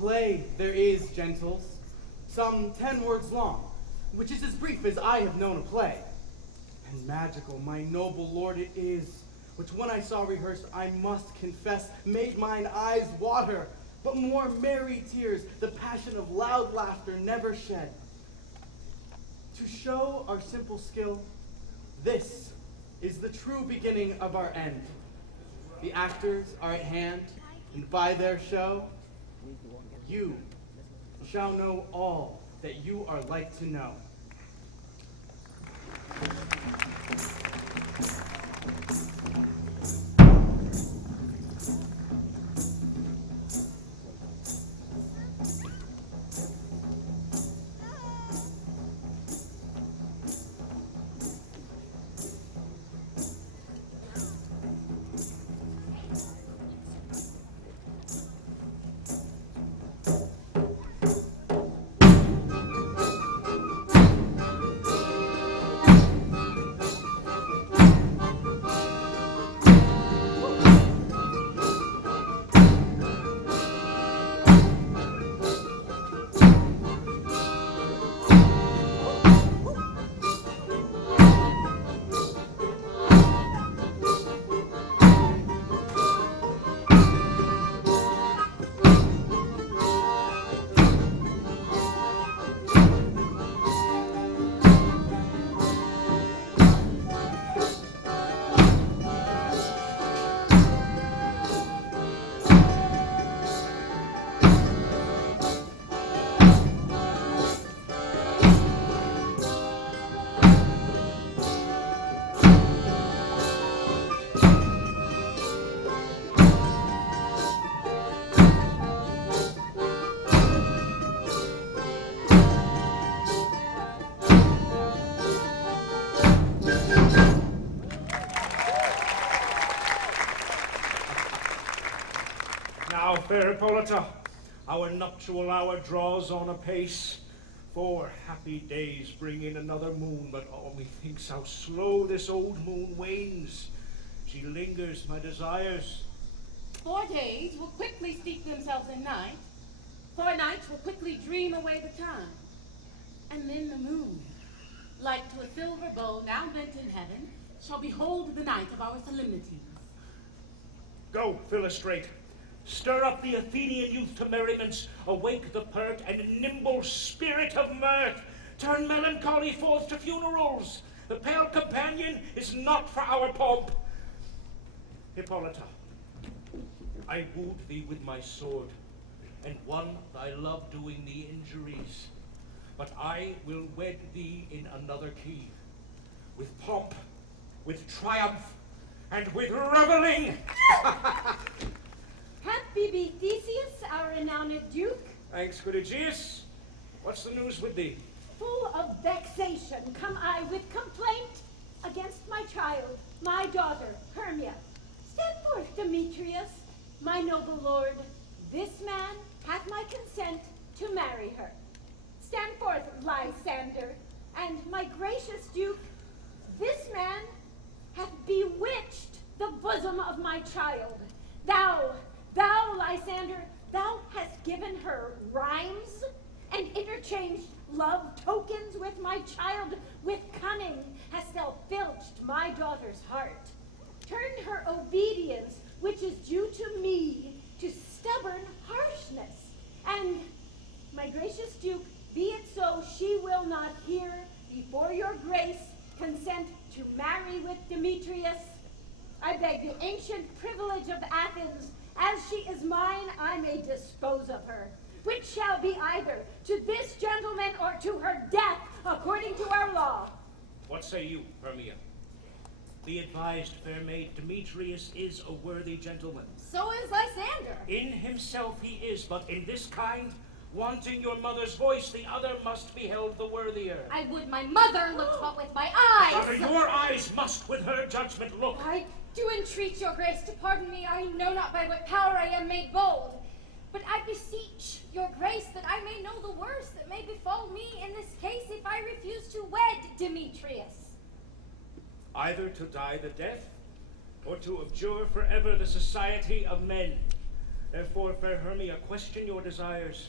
play there is, gentles, some 10 words long, which is as brief as I have known a play. And magical, my noble lord, it is, which when I saw rehearsed, I must confess, made mine eyes water, but more merry tears, the passion of loud laughter never shed. To show our simple skill, this is the true beginning of our end. The actors are at hand, and by their show, you shall know all that you are like to know. Fair Hippolyta, our nuptial hour draws on apace. 4 happy days bring in another moon, but oh, methinks how slow this old moon wanes. She lingers my desires. 4 days will quickly steep themselves in night. 4 nights will quickly dream away the time. And then the moon, like to a silver bow now bent in heaven, shall behold the night of our solemnities. Go, Philostrate. Stir up the Athenian youth to merriments, awake the pert and nimble spirit of mirth, turn melancholy forth to funerals. The pale companion is not for our pomp. Hippolyta, I wooed thee with my sword, and won thy love doing thee injuries. But I will wed thee in another key, with pomp, with triumph, and with reveling. Happy be Theseus, our renowned duke. Thanks, good Egeus. What's the news with thee? Full of vexation come I with complaint against my child, my daughter, Hermia. Stand forth, Demetrius, my noble lord. This man hath my consent to marry her. Stand forth, Lysander, and my gracious duke. This man hath bewitched the bosom of my child. Thou, Lysander, thou hast given her rhymes and interchanged love tokens with my child. With cunning hast thou filched my daughter's heart. Turned her obedience, which is due to me, to stubborn harshness. And, my gracious duke, be it so, she will not here, before your grace, consent to marry with Demetrius. I beg the ancient privilege of Athens, as she is mine, I may dispose of her, which shall be either to this gentleman or to her death, according to our law. What say you, Hermia? Be advised, fair maid, Demetrius is a worthy gentleman. So is Lysander. In himself he is, but in this kind, wanting your mother's voice, the other must be held the worthier. I would my mother looked but with my eyes. Rather, your eyes must with her judgment look. I do entreat your grace to pardon me. I know not by what power I am made bold. But I beseech your grace that I may know the worst that may befall me in this case if I refuse to wed Demetrius. Either to die the death, or to abjure forever the society of men. Therefore, fair Hermia, question your desires.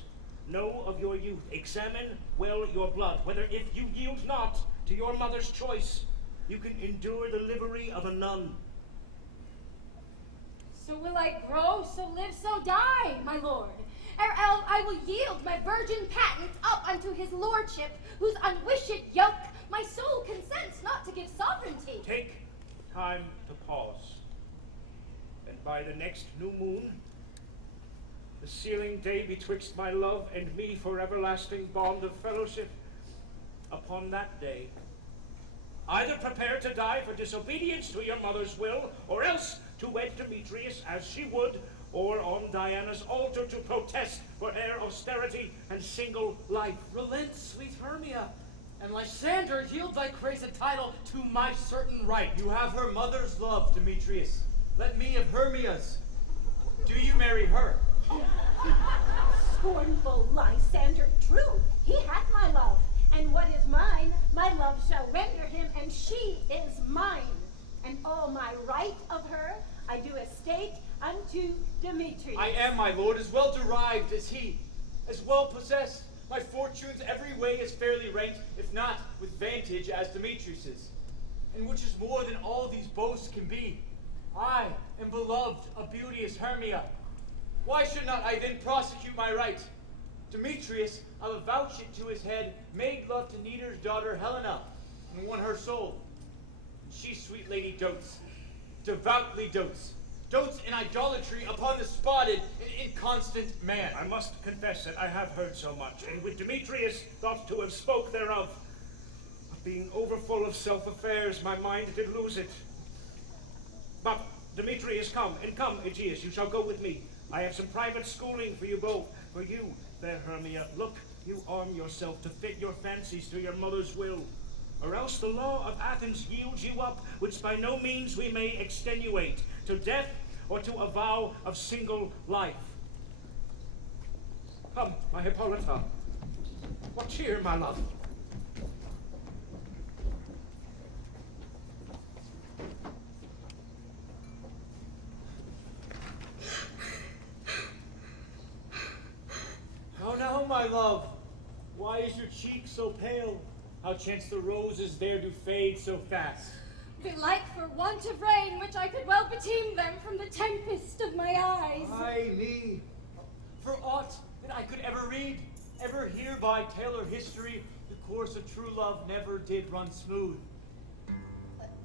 Know of your youth, examine well your blood, whether if you yield not to your mother's choice, you can endure the livery of a nun. So will I grow, so live, so die, my lord. Ere else I will yield my virgin patent up unto his lordship, whose unwished yoke my soul consents not to give sovereignty. Take time to pause, and by the next new moon, the sealing day betwixt my love and me for everlasting bond of fellowship, upon that day, either prepare to die for disobedience to your mother's will, or else to wed Demetrius as she would, or on Diana's altar to protest for her austerity and single life. Relent, sweet Hermia, and Lysander, yield thy crazed title to my certain right. You have her mother's love, Demetrius. Let me of Hermia's. Do you marry her? Scornful Lysander, true, he hath my love, and what is mine, my love shall render him, and she is mine. And all my right of her I do estate unto Demetrius. I am, my lord, as well derived as he, as well possessed. My fortunes every way as fairly ranked, if not with vantage as Demetrius's. And which is more than all these boasts can be, I am beloved of beauteous Hermia. Why should not I then prosecute my right? Demetrius, I will vouch it to his head, made love to Neater's daughter Helena, and won her soul. And she, sweet lady, dotes, devoutly dotes in idolatry upon the spotted and inconstant man. I must confess that I have heard so much, and with Demetrius thought to have spoke thereof. But being overfull of self-affairs, my mind did lose it. But Demetrius, come, Egeus, you shall go with me. I have some private schooling for you both. For you, fair Hermia, look, you arm yourself to fit your fancies to your mother's will. Or else the law of Athens yields you up, which by no means we may extenuate, to death or to a vow of single life. Come, my Hippolyta. What cheer, my love? How now, my love? Why is your cheek so pale? How chance the roses there do fade so fast? Belike for want of rain, which I could well beteem them from the tempest of my eyes. Ay me! For aught that I could ever read, ever hear by tale or history, the course of true love never did run smooth.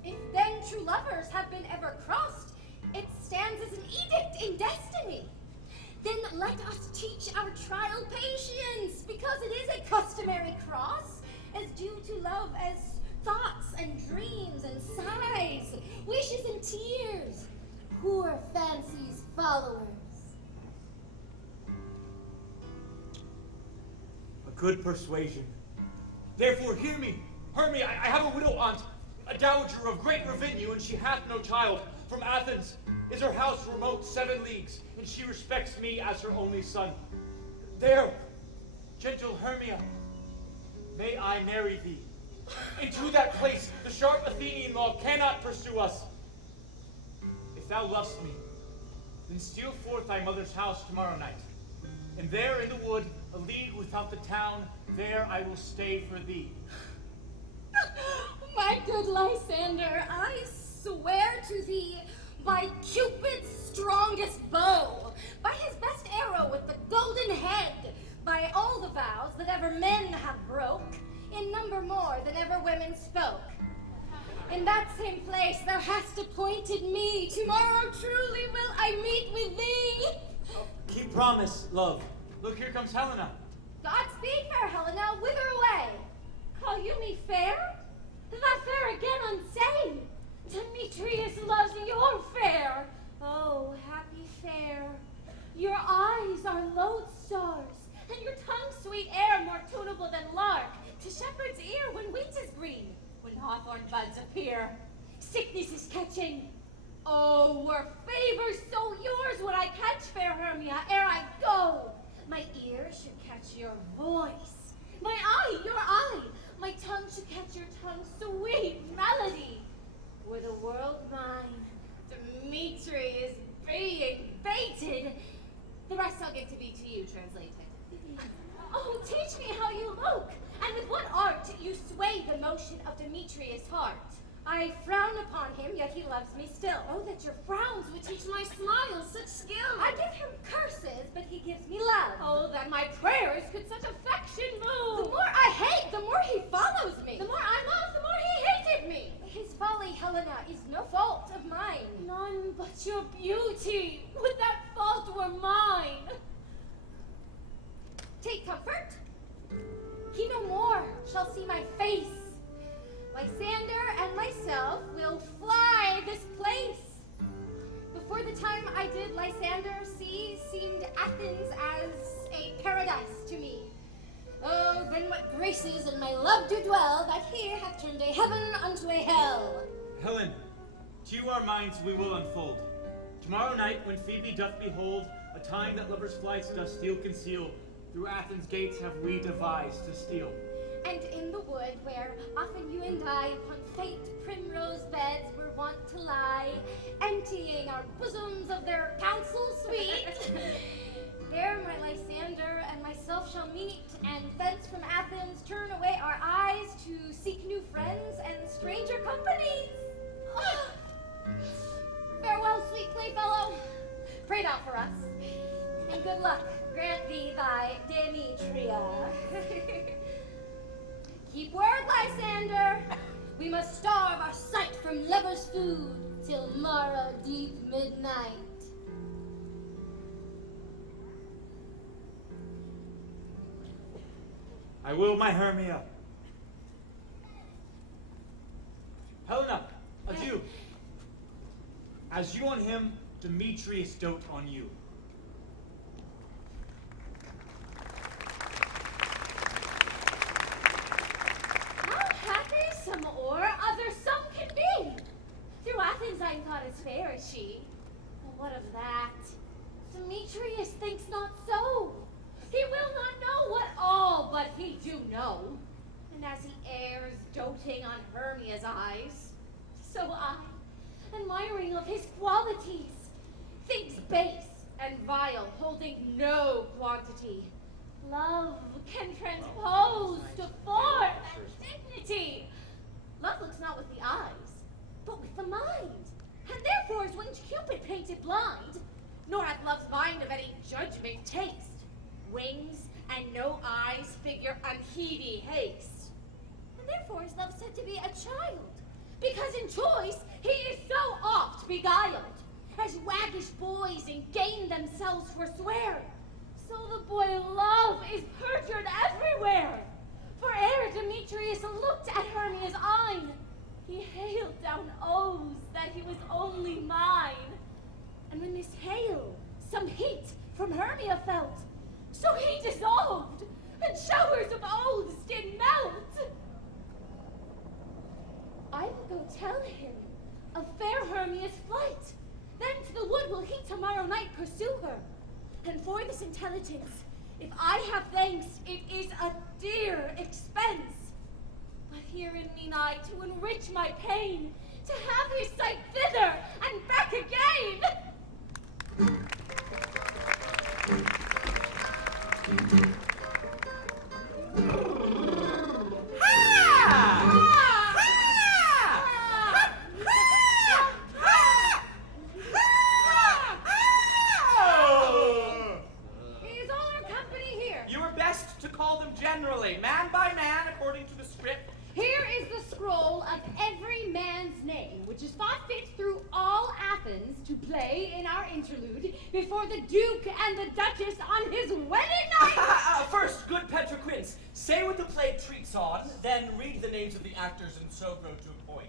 If then true lovers have been ever crossed, it stands as an edict in destiny. Then let us teach our trial patience, because it is a customary cross, as due to love as thoughts and dreams and sighs, wishes and tears, poor fancy's followers. A good persuasion. Therefore hear me, Hermia, I have a widow aunt, a dowager of great revenue, and she hath no child. From Athens is her house remote 7 leagues, and she respects me as her only son. There, gentle Hermia, may I marry thee. Into that place the sharp Athenian law cannot pursue us. If thou lovest me, then steal forth thy mother's house tomorrow night. And there in the wood, a league without the town, there I will stay for thee. My good Lysander, I swear to thee, by Cupid's strongest bow, by his best arrow with the golden head, by all the vows that ever men have broke, in number more than ever women spoke. In that same place thou hast appointed me. Tomorrow truly will I meet with thee. Oh, keep promise, love. Look, here comes Helena. Godspeed, fair Helena, whither away? Call you me fair? That fair again unsay. Demetrius loves your fair. Oh, happy fair. Your eyes are lodestars, and your tongue sweet air more tunable than lark. To shepherd's ear when wheat is green, when hawthorn buds appear. Sickness is catching. Oh, were favors so yours would I catch, fair Hermia, ere I go. My ear should catch your voice. My eye, your eye. My tongue should catch your tongue's sweet melody. Were the world mine, Demetrius being baited, The rest I'll give to be to you, translated. Oh, teach me how you look, and with what art you sway the motion of Demetrius' heart. I frown upon him, yet he loves me still. Oh, that your frowns would teach my smiles such skill. I give him curses, but he gives me love. Oh, that my prayers could such affection move. The more I hate, the more he follows me. The more I love, the more he hated me. His folly, Helena, is no fault of mine. None but your beauty. Would that fault were mine. Take comfort. He no more shall see my face. Lysander and myself will fly this place. Before the time I did Lysander see, seemed Athens as a paradise to me. Oh, then what graces in my love do dwell, that here hath turned a heaven unto a hell. Helen, to you our minds we will unfold. Tomorrow night, when Phoebe doth behold a time that lovers' flights doth still conceal, through Athens' gates have we devised to steal. And in the wood where often you and I upon faint primrose beds were wont to lie, emptying our bosoms of their counsel sweet, there my Lysander and myself shall meet, and thence from Athens turn away our eyes to seek new friends and stranger companies. Ah! Farewell, sweet playfellow. Pray thou for us, and good luck grant thee thy Demetria. Keep word, Lysander. We must starve our sight from lovers' food till morrow deep midnight. I will, my Hermia. Helena, adieu. As you on him, Demetrius dote on you. Some or other some can be. Through Athens I'm thought as fair as she. But what of that? Demetrius thinks not so. He will not know what all but he do know. And as he errs doting on Hermia's eyes, so I, admiring of his qualities, thinks base and vile, holding no quantity. Love can transpose to form and dignity. Love looks not with the eyes, but with the mind. And therefore is when Cupid painted blind, nor hath love's mind of any judgment taste. Wings and no eyes figure unheedy haste. And therefore is love said to be a child, because in choice he is so oft beguiled, as waggish boys in gain themselves forswear. So the boy love is perjured everywhere. For ere Demetrius looked at Hermia's eyne, he hailed down oaths that he was only mine. And when this hail some heat from Hermia felt, so he dissolved, and showers of oaths did melt. I will go tell him of fair Hermia's flight. Then to the wood will he tomorrow night pursue her. And for this intelligence, if I have thanks, it is a dear expense. But here in me nigh to enrich my pain, to have his sight thither and back again. Generally, man by man, according to the script. Here is the scroll of every man's name, which is thought fit through all Athens to play in our interlude before the Duke and the Duchess on his wedding night. First, good Petra Quince, say what the play treats on, then read the names of the actors and so grow to a point.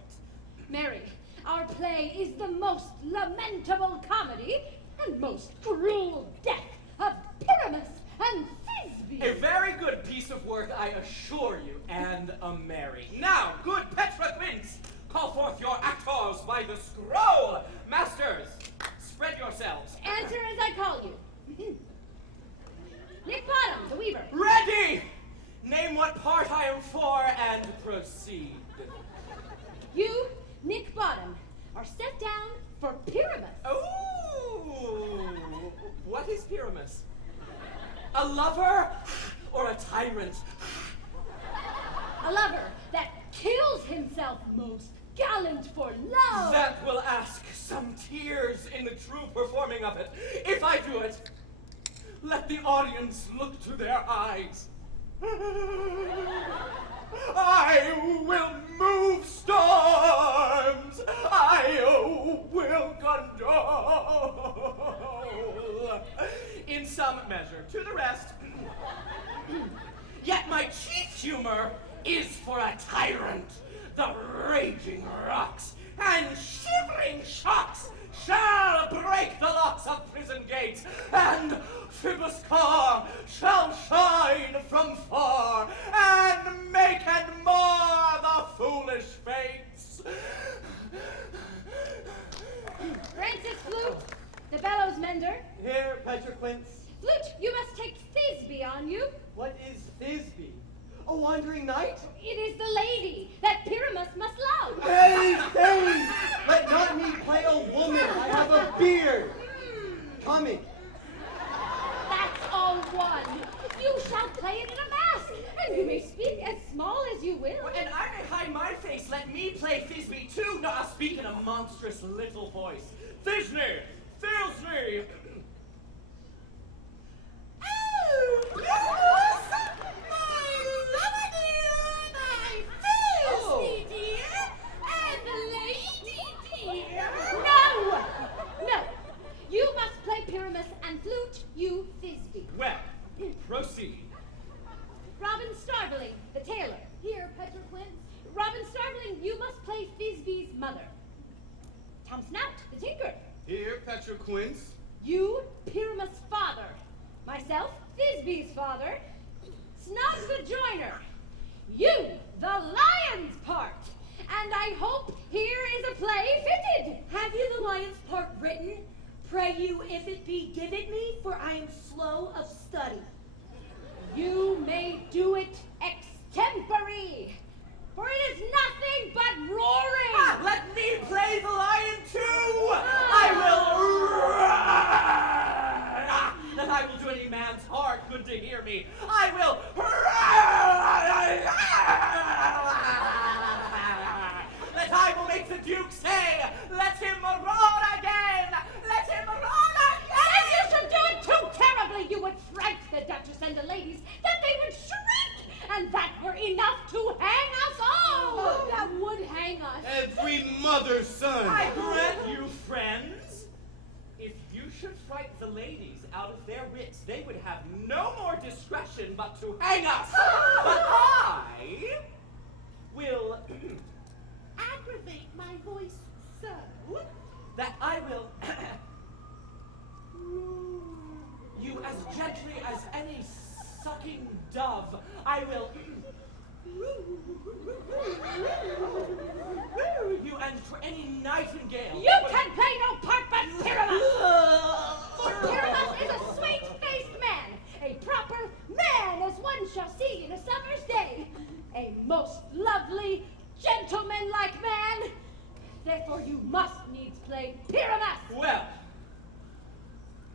Merrie, our play is the most lamentable comedy and most cruel death of Pyramus and Thisbe. A very good piece of work, I assure you, and a merry. Now, good Petra Quince, call forth your actors by the scroll. Masters, spread yourselves. Answer as I call you. Nick Bottom, the weaver. Ready! Name what part I am for and proceed. You, Nick Bottom, are set down for Pyramus. Oh, what is Pyramus? A lover or a tyrant? A lover that kills himself most gallant for love. That will ask some tears in the true performing of it. If I do it, let the audience look to their eyes. I will move storms. I will condole. In some measure. To the rest. Yet my chief humor is for a tyrant. The raging rocks and shivering shocks shall break the locks of prison gates, and Phoebus' car shall shine from far, and make and mar the foolish fates. Francis Flute, the bellows mender. Here, Quince. Flute, you must take Thisbe on you. What is Thisbe? A wandering knight? It is the lady that Pyramus must love. Hey! Let not me play a woman. I have a beard. Coming. That's all one. You shall play it in a mask, and you may speak as small as you will. And I may hide my face. Let me play Thisbe too. No, I'll speak in a monstrous little voice. Thisbe! Thisbe! Oh, yes! My lover dear, my Thisbe dear, and lady dear. No! You must play Pyramus and Flute, you Thisbe. Well, proceed. Robin Starveling, the tailor. Here, Quince. Robin Starveling, you must play Thisbe's mother. Tom Snout, the tinker. Here, Quince. You, Pyramus' father. Myself, Thisbe's father. Snug the joiner. You, the lion's part. And I hope here is a play fitted. Have you the lion's part written? Pray you, if it be given me, for I am slow of study. You may do it extempore, for it is nothing but roaring. Let me play the lion too! I will do any man's heart good to hear me. I will that I will make the Duke say, let him roar again! Let him roar again! And you should do it too terribly. You would fright the Duchess and the ladies, that they would shriek, and that were enough to hang us all. Oh, that would hang us. Every mother's son. I grant you, friends, if you should fright the ladies out of their wits, they would have no more discretion but to hang us. But I will Aggravate my voice so that I will you as gently as any sucking dove. I will you and for any nightingale. You can play no part but Pyramus. For Pyramus is a sweet-faced man, a proper man as one shall see in a summer's day, a most lovely, gentleman-like man. Therefore you must needs play Pyramus. Well,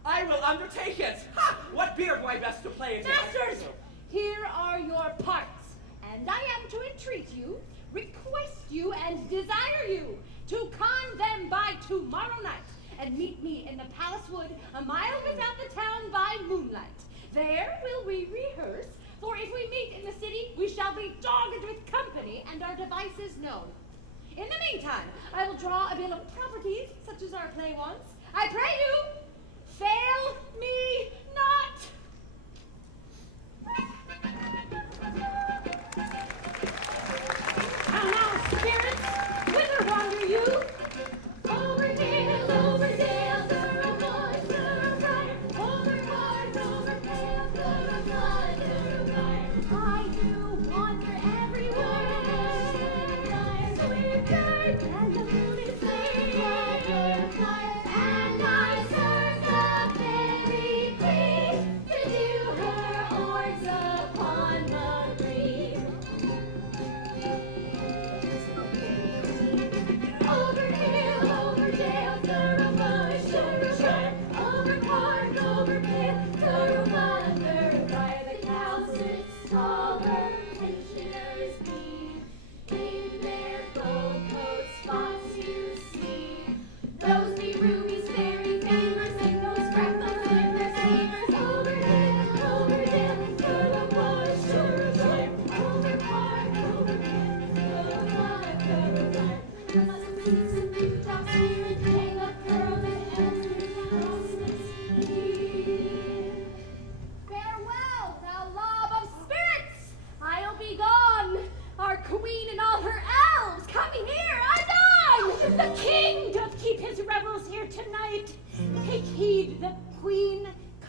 I will undertake it. Ha! What beer do I best to play it in? Masters, here are your parts, and I am to entreat you, request you, and desire you to con them by tomorrow night, and meet me in the palace wood a mile without the town by moonlight. There will we rehearse, for if we meet in the city, we shall be dogged with company, and our devices known. In the meantime, I will draw a bill of properties, such as our play wants. I pray you, fail me not. Now, spirits, whither wander you? Over dale, through wood, through briar, over ward, over pale, through blood, through fire. I do wander everywhere. Sweet bird, and the moon is clear, and I serve the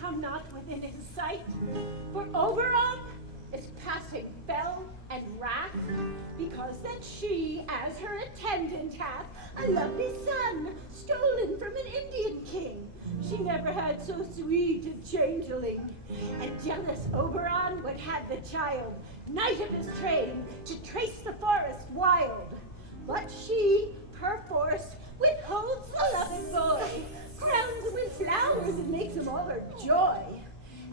come not within his sight. For Oberon is passing fell and wrath, because that she, as her attendant, hath a lovely son, stolen from an Indian king. She never had so sweet a changeling. And jealous Oberon would have the child, knight of his train, to trace the forest wild. But she, perforce, withholds the loving boy, crowns him with flowers and makes him all her joy.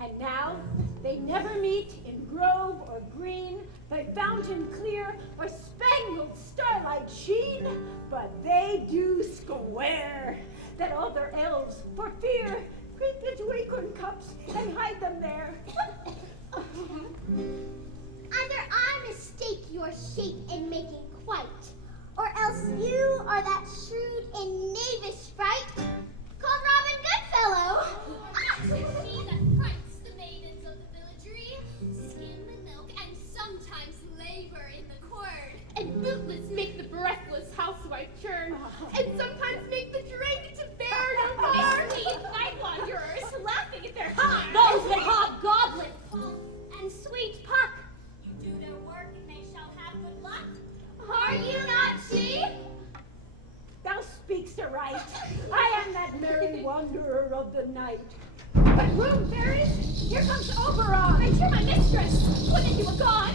And now they never meet in grove or green, by fountain clear or spangled starlight sheen, but they do square that all their elves, for fear, creep into acorn cups and hide them there. Either I mistake your shape in making quite, or else you are that shrewd and knavish sprite called Robin Goodfellow. She that frights the maidens of the villagery, skim the milk, and sometimes labor in the cord. And bootless make the breathless housewife churn, and sometimes make the drink to bear no more. These night wanderers, laughing at their Those that have goblets And sweet puck, You do their work, and they shall have good luck. are you not she? Thou speakst aright. I am that merry wanderer of the night. But room, fairies! Here comes Oberon! And you're my mistress. Wouldn't you were gone?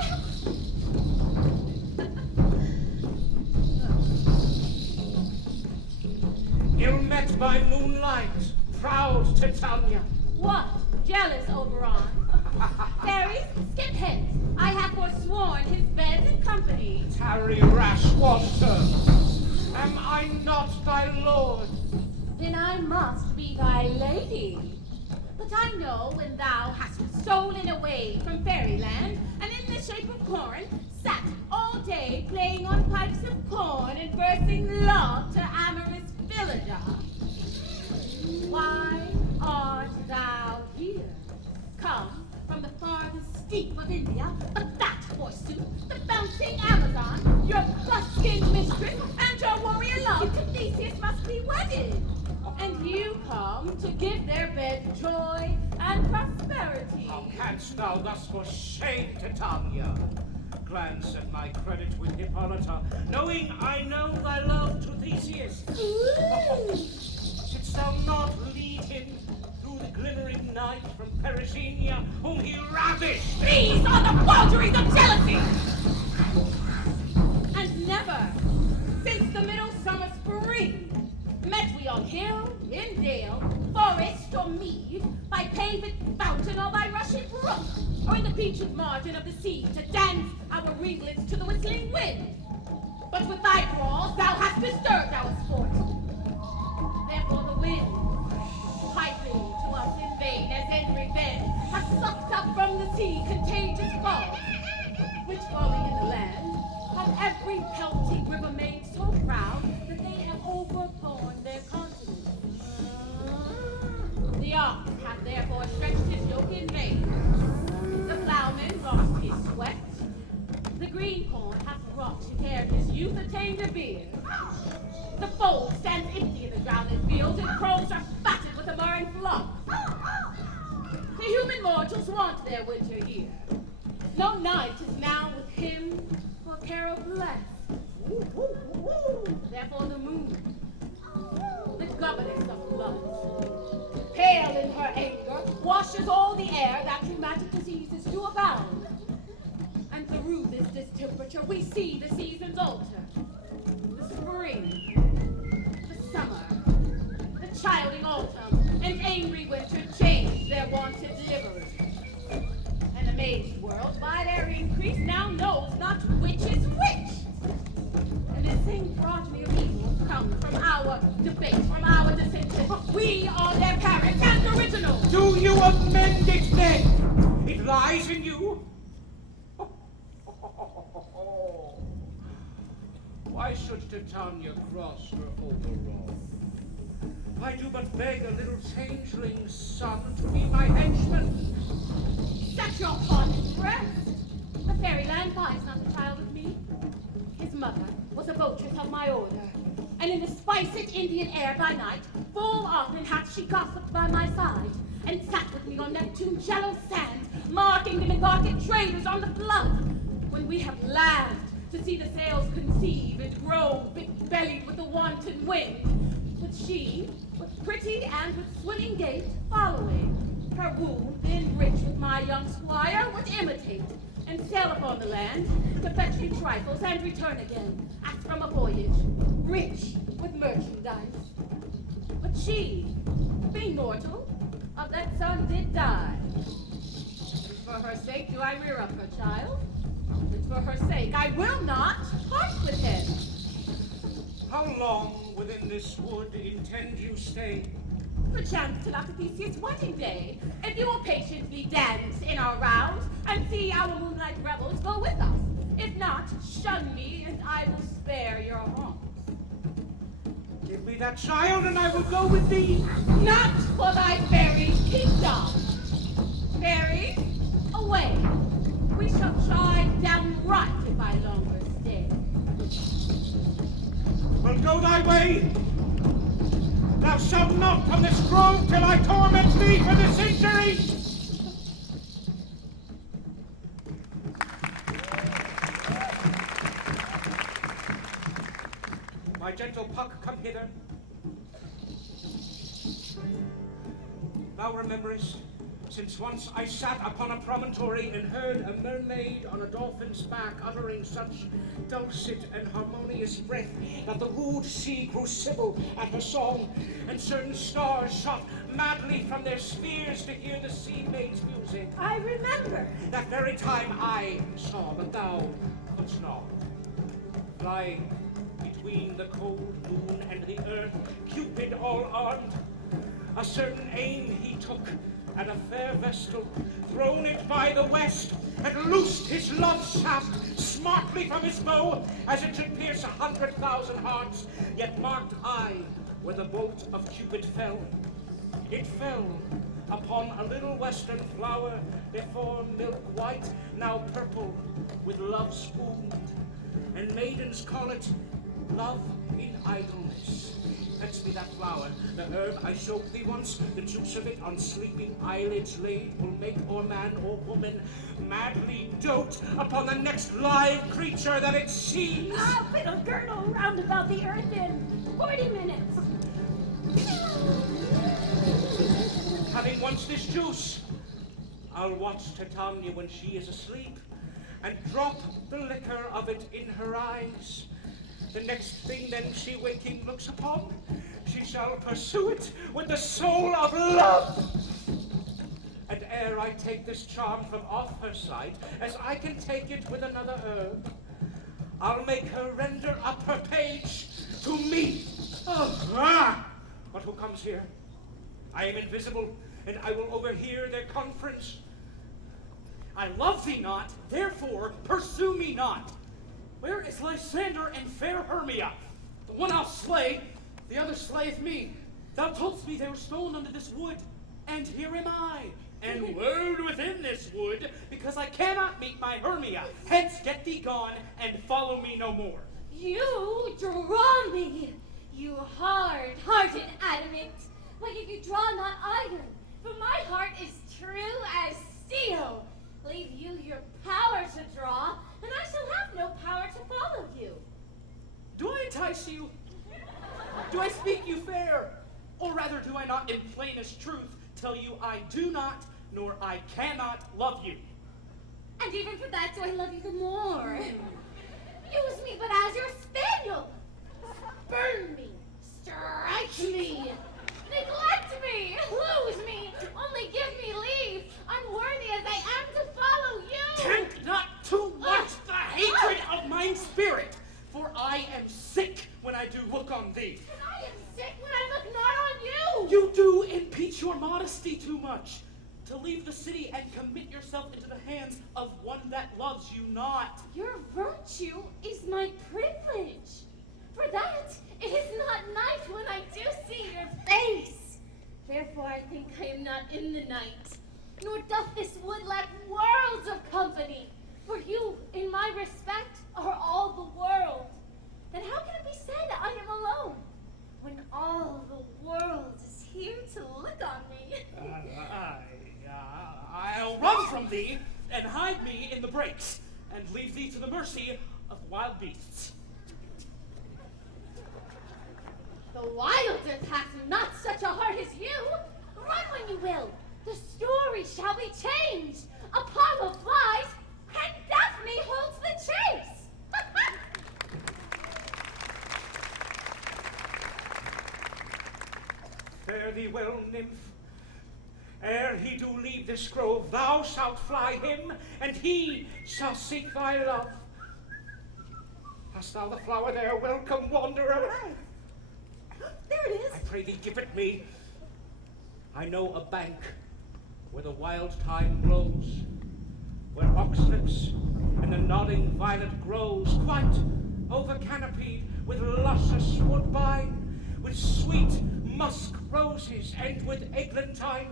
Ill met by moonlight, proud Titania. What? Jealous, Oberon? Fairies, skip hence. I have forsworn his bed and company. Tarry, rash wanter. Am I not thy lord? Then I must be thy lady. But I know when thou hast stolen away from fairyland, and in the shape of corn, sat all day playing on pipes of corn and versing love to amorous villager. Why art thou here? Come from the farthest steep of India, but that, forsooth, the bouncing Amazon, your buskined mistress, and your warrior love to Theseus must be wedded. And you come to give their bed joy and prosperity. How canst thou thus for shame, Titania? Glance at my credit with Hippolyta, knowing I know thy love to Theseus. Shouldst thou not lead him through the glimmering night from Perisenia, whom he ravished? These are the forgeries of jealousy! And never, since the middle summer spring, met we on hill, in dale, forest, or mead, by paved fountain or by rushing brook, or in the beach's margin of the sea, to dance our ringlets to the whistling wind. But with thy brawls thou hast disturbed our sport. Therefore the wind, piping to us in vain as every bend, has sucked up from the sea contagious fall, which falling in the land, have every pelting river made so proud that they have overborne their continent. The ox hath therefore stretched his yoke in vain. The plowman lost his sweat. The green corn hath wrought ere his youth attained a beard. The fold stands empty in the grounded fields, and crows are fatted with a murrain flock. The human mortals want their winter here. No night is now with him for carol blessed. Therefore the moon, the governess of love, pale in her anger, washes all the air that rheumatic diseases do abound. And through this distemperature we see the seasons alter. The spring, the summer, the childing autumn, and angry winter change their wonted livery. An amazed world by their increase now knows not which is which. And this thing brought me of evils come from our debate, from our dissension. We are their parents and original. Do you amend it then? It lies in you. Why should Titania cross her Oberon? I do but beg a little changeling son to be my henchman. Set your heart in rest. The fairyland buys not the child of me. His mother was a votress of my order, and in the spiced Indian air by night, full often hath she gossiped by my side, and sat with me glistening on Neptune's shallow sand, marking the Negarchic traders on the flood. When we have laughed to see the sails conceive and grow big-bellied with the wanton wind, with she, with pretty and with swimming gait, following, her womb then rich with my young squire would imitate, and sail upon the land, to fetch me trifles and return again, as from a voyage, rich with merchandise. But she, being mortal, of that son did die. And for her sake do I rear up her child, and for her sake I will not part with him. How long within this wood intend you stay? Perchance till after Theseus' wedding day, if you will patiently dance in our round, and see our moonlight revels go with us. If not, shun me, and I will spare your haunts. Give me that child, and I will go with thee. Not for thy fairy kingdom. Fairy, away. We shall chide downright if I longer stay. Well, go thy way. Thou shalt not from this grove till I torment thee for this injury. My gentle Puck, come hither. Thou rememberest, since once I sat upon a promontory and heard a mermaid on a dolphin's back uttering such dulcet and harmonious breath that the rude sea grew civil at her song, and certain stars shot madly from their spheres to hear the sea maid's music. I remember. That very time I saw, but thou couldst not. Flying between the cold moon and the earth, Cupid all armed, a certain aim he took at a fair vestal, thrown it by the west, and loosed his love shaft smartly from his bow, as it should pierce 100,000 hearts. Yet marked I where the bolt of Cupid fell. It fell upon a little western flower, before milk white, now purple, with love swooned. And maidens call it love in idleness. Fetch me that flower, the herb I showed thee once, the juice of it on sleeping eyelids laid will make or man or woman madly dote upon the next live creature that it sees. It'll girdle round about the earth in 40 minutes. Having once this juice, I'll watch Titania when she is asleep, and drop the liquor of it in her eyes. The next thing then she waking looks upon, she shall pursue it with the soul of love. And ere I take this charm from off her sight, as I can take it with another herb, I'll make her render up her page to me. But who comes here? I am invisible, and I will overhear their conference. I love thee not, therefore pursue me not. Where is Lysander and fair Hermia? The one I'll slay, the other slayeth me. Thou toldst me they were stolen under this wood, and here am I, and word within this wood, because I cannot meet my Hermia. Hence get thee gone, and follow me no more. You draw me, you hard-hearted adamant. Why, if you draw not either, for my heart is true as steel. Leave you your power to draw, and I shall have no power to follow you. Do I entice you? Do I speak you fair? Or rather, do I not in plainest truth tell you I do not, nor I cannot love you? And even for that do I love you the more. Use me but as your spaniel. Burn me, strike me, neglect me, lose me, only give me leave, unworthy as I am to follow you. Tempt not too much the hatred of mine spirit, for I am sick when I do look on thee. And I am sick when I look not on you. You do impeach your modesty too much, to leave the city and commit yourself into the hands of one that loves you not. Your virtue is my privilege. For that, it is not night when I do see your face. Therefore I think I am not in the night, nor doth this wood lack worlds of company. For you, in my respect, are all the world. Then how can it be said I am alone, when all the world is here to look on me? thee and hide me in the brakes, and leave thee to the mercy of wild beasts. The wildest hath not such a heart as you. Run when you will. The story shall be changed. Apollo flies, and Daphne holds the chase. Fare thee well, nymph. Ere he do leave this grove, thou shalt fly him, and he shall seek thy love. Hast thou the flower there, welcome wanderer? There it is. I pray thee, give it me. I know a bank where the wild thyme blows, where oxlips and the nodding violet grows, quite over-canopied with luscious woodbine, with sweet musk roses and with eglantine.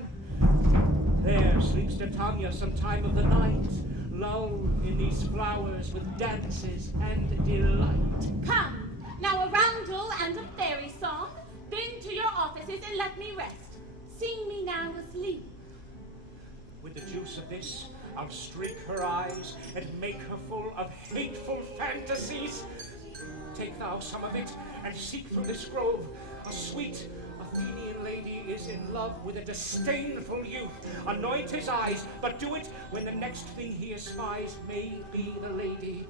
There sleeps Titania some time of the night, lulled in these flowers with dances and delight. Come, now a roundel and a fairy song. Then to your offices and let me rest. Sing me now asleep. With the juice of this, I'll streak her eyes and make her full of hateful fantasies. Take thou some of it and seek through this grove. A sweet Athenian lady is in love with a disdainful youth. Anoint his eyes, but do it when the next thing he espies may be the lady.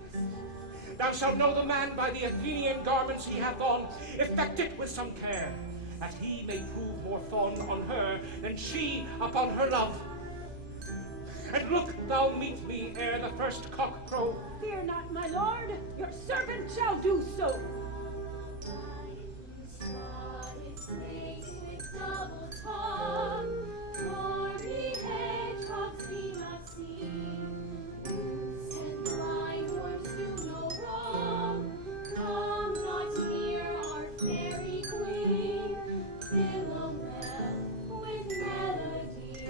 Thou shalt know the man by the Athenian garments he hath on. Effect it with some care, that he may prove more fond on her than she upon her love. And look thou meet me ere the first cock crow. Fear not, my lord. Your servant shall do so. Snakes with double tongue, thorny hedgehogs be not seen. Send blind worms do no wrong. Come not near our fairy queen. Philomel with melody,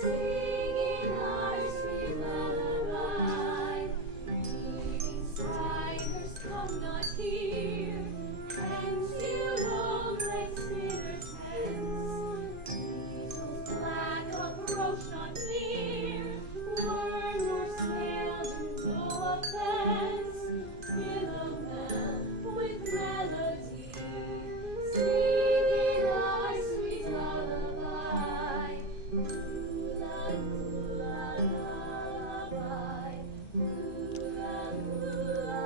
singing our sweet lullaby. Leaving spiders come not here. Hence you long like sinners hence. Weasels black approach not near. Worm or snail do no offense. Philomel with melody, singing our sweet lullaby. Lula, lula, lullaby. Lula, lula,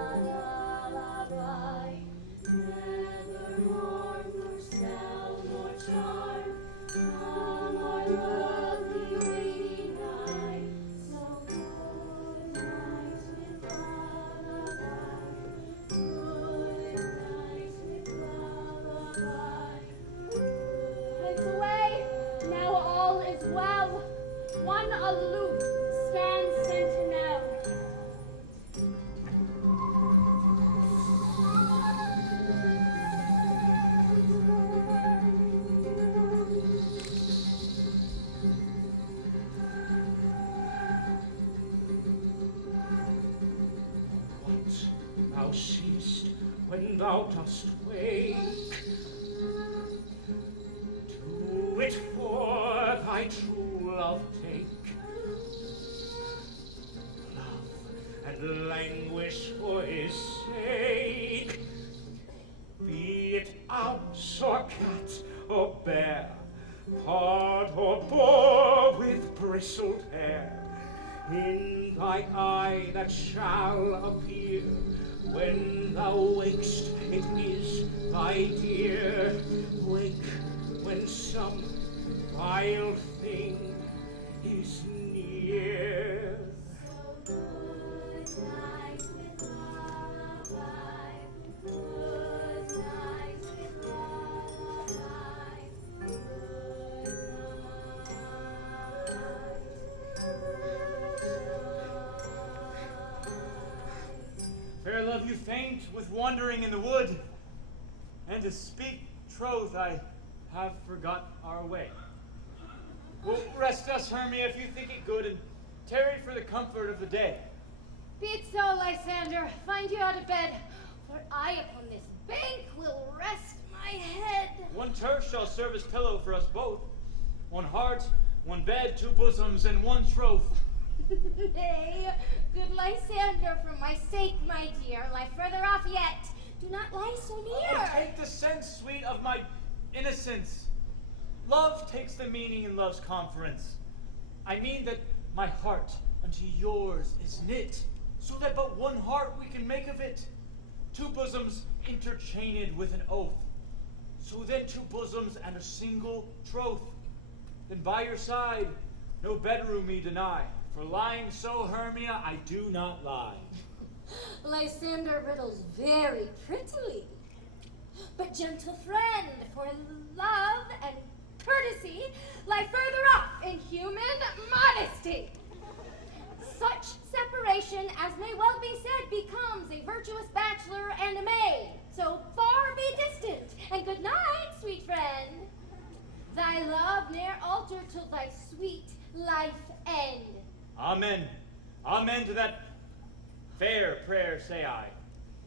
lullaby. Never harm nor spell nor charm. Come our lovely lady nigh. So good night with lullaby. Good night with lullaby. It's away. Now all is well. One aloof stands sentinel. What thou seest when thou dost wake, do it for thy true love take. Love and languish for his sake. Be it ouse or cat or bear, pard or boar with bristled hair, in thy eye that shall appear when thou wakest, it is thy dear. Wake when some vile thing is near. So good night with lullaby. Good night with lullaby. Good Fair love, you faint with wandering in the wood, and to speak troth I have forgot our way. Well, rest us, Hermia, if you think it good, and tarry for the comfort of the day. Be it so, Lysander. Find you out of bed, for I upon this bank will rest my head. One turf shall serve as pillow for us both. One heart, one bed, two bosoms, and one troth. Nay, good Lysander, for my sake, my dear, lie further off yet. Do not lie so near. Oh, take the sense, sweet, of my innocence. Love takes the meaning in love's conference. I mean that my heart unto yours is knit, so that but one heart we can make of it. Two bosoms interchained with an oath. So then two bosoms and a single troth. Then by your side, no bedroom me deny. For lying so, Hermia, I do not lie. Lysander riddles very prettily. But gentle friend, for love and courtesy lie further off in human modesty. Such separation as may well be said becomes a virtuous bachelor and a maid. So far be distant, and good night, sweet friend. Thy love ne'er alter till thy sweet life end. Amen. Amen to that fair prayer, say I.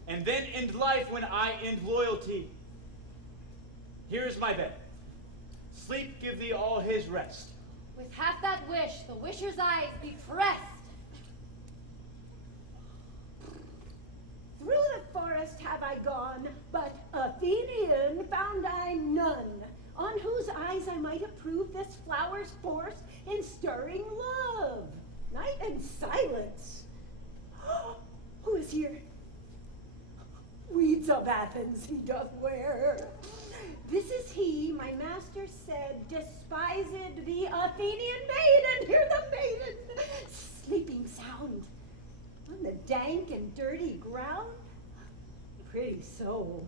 And then end life when I end loyalty. Here's my bed. Sleep give thee all his rest. With half that wish, the wisher's eyes be pressed. Through the forest have I gone, but Athenian found I none, on whose eyes I might approve this flower's force in stirring love. Night and silence. Who is here? Weeds of Athens he doth wear. This is he, my master said, despised the Athenian maiden. Hear the maiden sleeping sound on the dank and dirty ground. Pretty soul.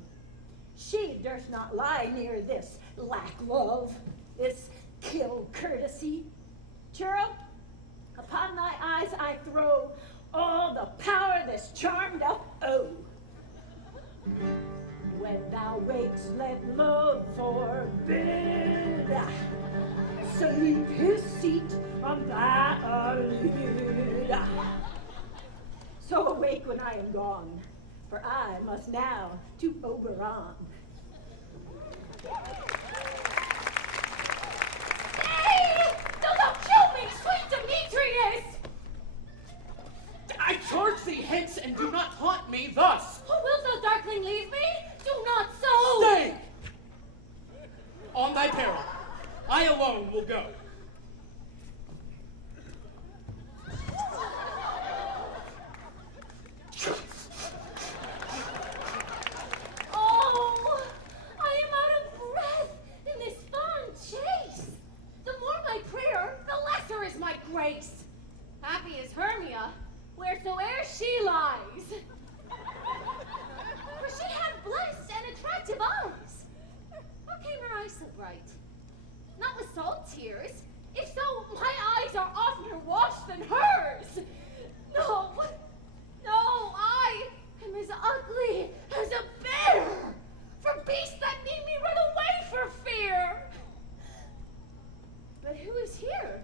She durst not lie near this lack love, this kill courtesy. Churl, upon thy eyes I throw all the power this charm doth owe. When thou wakes, let love forbid sleep his seat on thy lid. So awake when I am gone, for I must now to Oberon. Hey! Do not kill me, sweet Demetrius! I charge thee hence, and do not haunt me thus. Oh, wilt thou, darkling, leave me? Do not so! Stay! On thy peril. I alone will go. Oh, I am out of breath in this fond chase. The more my prayer, the lesser is my grace. Happy is Hermia, wheresoe'er she lies. For she had blessed and attractive eyes. How came her eyes so bright? Not with salt tears. If so, my eyes are oftener washed than hers. No, no, I am as ugly as a bear. For beasts that need me run away for fear. But who is here?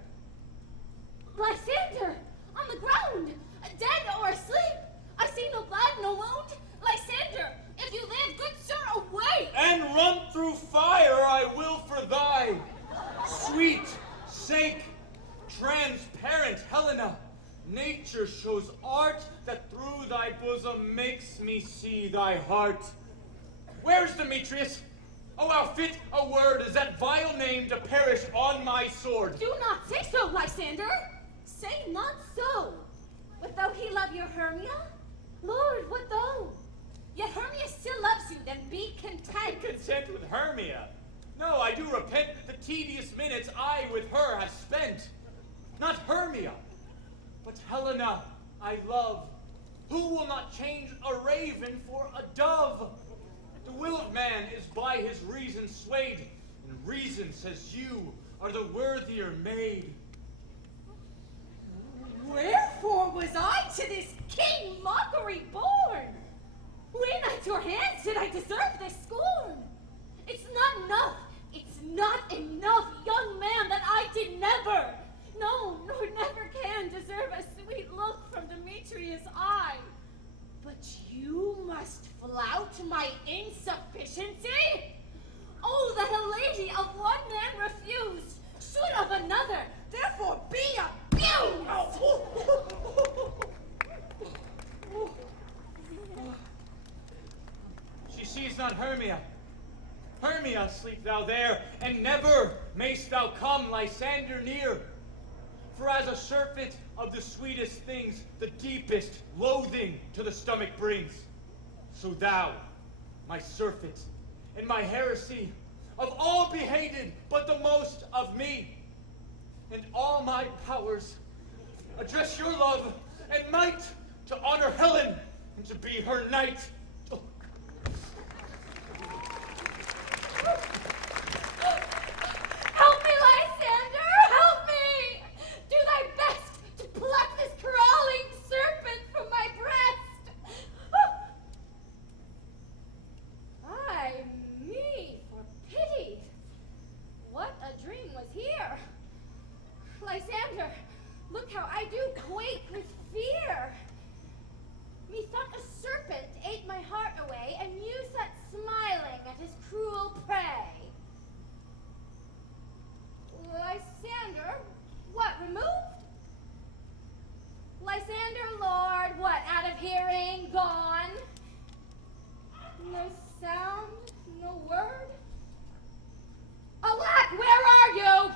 Lysander, on the ground, dead or asleep. I see no blood, no wound. Lysander, if you live, good sir, away! And run through fire I will for thy sweet sake. Transparent Helena, nature shows art that through thy bosom makes me see thy heart. Where's Demetrius? Oh, how fit a word is that vile name to perish on my sword. Do not say so, Lysander. Say not so. But though he love your Hermia, Lord, what though? Yet Hermia still loves you, then be content. Content with Hermia? No, I do repent the tedious minutes I with her have spent. Not Hermia, but Helena I love. Who will not change a raven for a dove? The will of man is by his reason swayed, and reason says you are the worthier maid. Wherefore was I to this king mockery born? When at your hands did I deserve this scorn? It's not enough, young man, that I did never, no, nor never can deserve a sweet look from Demetrius' eye. But you must flout my insufficiency? Oh, that a lady of one man refused should of another Hermia. Hermia, sleep thou there, and never mayst thou come Lysander near. For as a serpent of the sweetest things the deepest loathing to the stomach brings, so thou, my serpent, and my heresy, of all be hated, but the most of me. And all my powers address your love and might to honor Helen and to be her knight. Oh. Help me, Lysander! Help me! Do thy best to pluck this crawling serpent from my breast! Ay, me, for pity! What a dream was here! Lysander, look how I do quake with fear! Methought a serpent ate my heart away, and you sat smiling at his cruel prey. Lysander, what, removed? Lysander, Lord, what, out of hearing, gone? No sound, no word? Alack, where are you?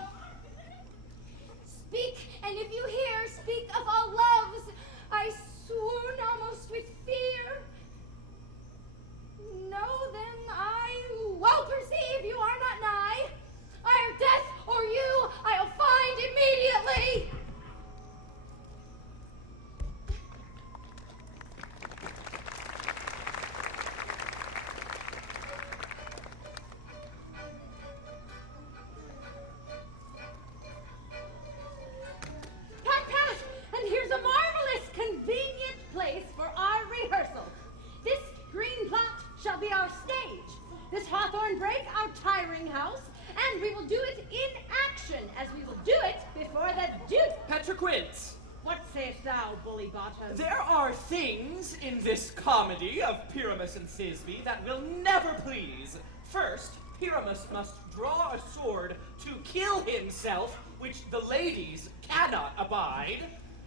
Speak, and if you hear, speak of all loves. I swoon almost with fear. No, then I well perceive you are not nigh. I am death, or you I'll find immediately. Pat, and here's a marvelous, convenient place for our rehearsal. This green plot shall be our stage, this hawthorn brake our tiring house, and we will do it in action, as we will do it before the Duke. Petriquint, What sayest thou, bully bottom? there are things in this comedy of Pyramus and Thisbe that will never please. First, Pyramus must draw a sword to kill himself, which the ladies cannot abide.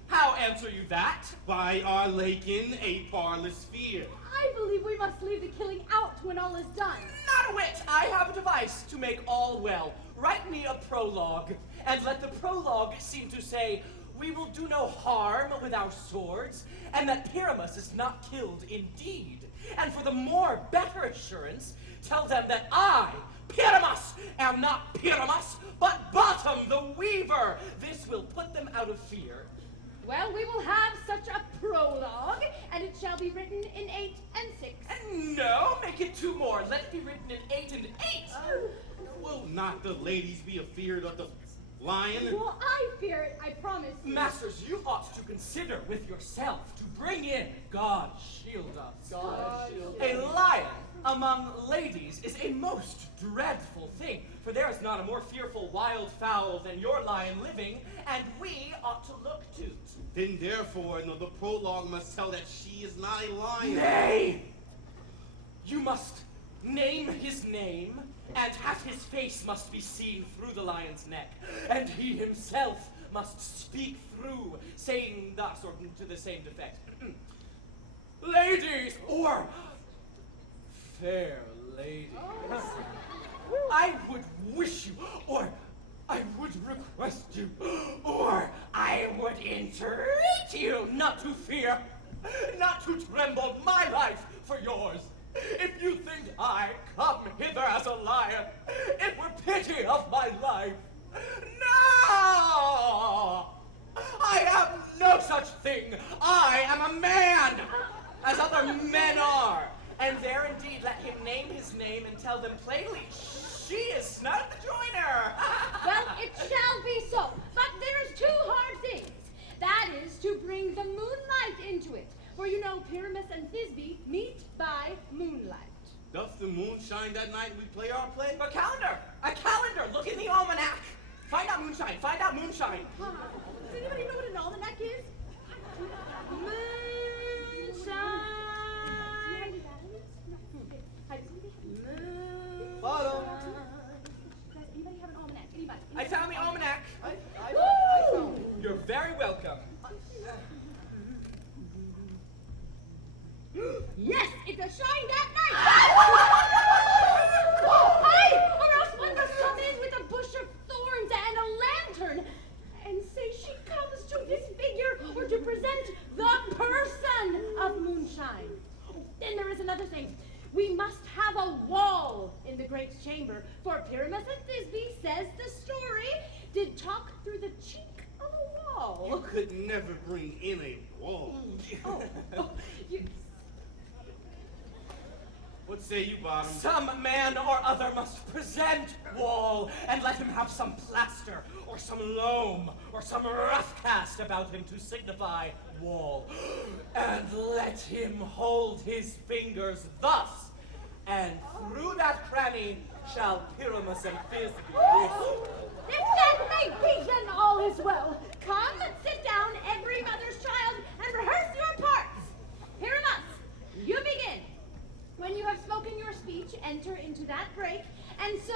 How answer you that? By our lakin, a parlous fear. I believe we must leave the killing out when all is done. Not a whit! I have a device to make all well. Write me a prologue, and let the prologue seem to say, we will do no harm with our swords, and that Pyramus is not killed indeed. And for the more better assurance, tell them that I, Pyramus, am not Pyramus, but Bottom the Weaver. This will put them out of fear. Well, we will have such a prologue, and it shall be written in 8 and 6. And no, make it 2 more. Let it be written in 8 and 8. Will not the ladies be afeard of the lion? Well, I fear it, I promise you. Masters, you ought to consider with yourself to bring in God shield us. God shield A lion among ladies is a most dreadful thing, for there is not a more fearful wild fowl than your lion living, and we ought to look to. Then therefore, no, the prologue must tell that she is not a lion. Nay! You must name his name, and half his face must be seen through the lion's neck, and he himself must speak through, saying thus, or to the same effect. Ladies, or fair ladies, I would wish you, or I would request you, or I would entreat you not to fear, not to tremble my life for yours. If you think I come hither as a lion, it were pity of my life. No! I am no such thing. I am a man, as other men are. And there indeed let him name his name and tell them plainly, she is Snug the joiner. Well, it shall be so, but there is 2 hard things. That is to bring the moonlight into it, for you know Pyramus and Thisbe meet by moonlight. Doth the moon shine that night we play our play? A calendar! A calendar! Look in the almanac! Find out moonshine! Find out moonshine! Does anybody know what an almanac is? Moonshine. Bottom. Does anybody have an almanac? Anybody? I found the almanac! I found it. You're very welcome. Yes, it's a shine that night. wall. could never bring in a wall. You... What say you, Bottom? Some man or other must present wall, and let him have some plaster, or some loam, or some rough cast about him to signify wall. And let him hold his fingers thus, and through that cranny shall Pyramus and Thisbe whistle. If that may be, then all is well. Come, sit down, every mother's child, and rehearse your parts. Pyramus, you begin. When you have spoken your speech, enter into that break, and so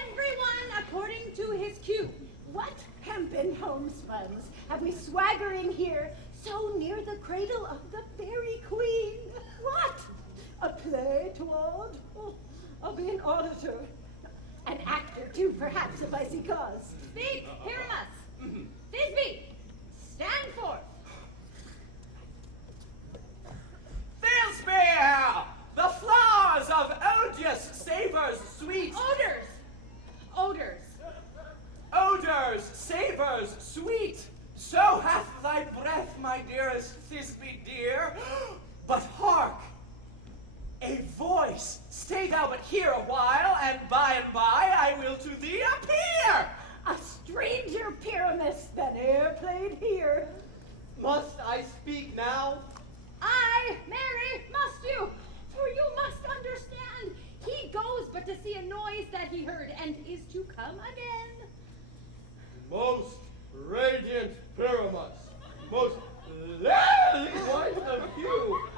everyone according to his cue. What hempen homespuns have we swaggering here, so near the cradle of the fairy queen? What? A play toward? Oh, I'll be an auditor. An actor, too, perhaps, if I see cause. Speak, Pyramus. Thisbe, stand forth. Thisbe! The flowers of Egeus savors sweet. Odors. Odors, savors, sweet. So hath thy breath, my dearest Thisbe dear. But hark, a voice. Stay thou but here a while, and by I will to thee appear. A stranger Pyramus that e'er played here. Must I speak now? Aye, Merrie, must you? For you must understand, he goes but to see a noise that he heard, and is to come again. Most radiant Pyramus, most lovely white of hue,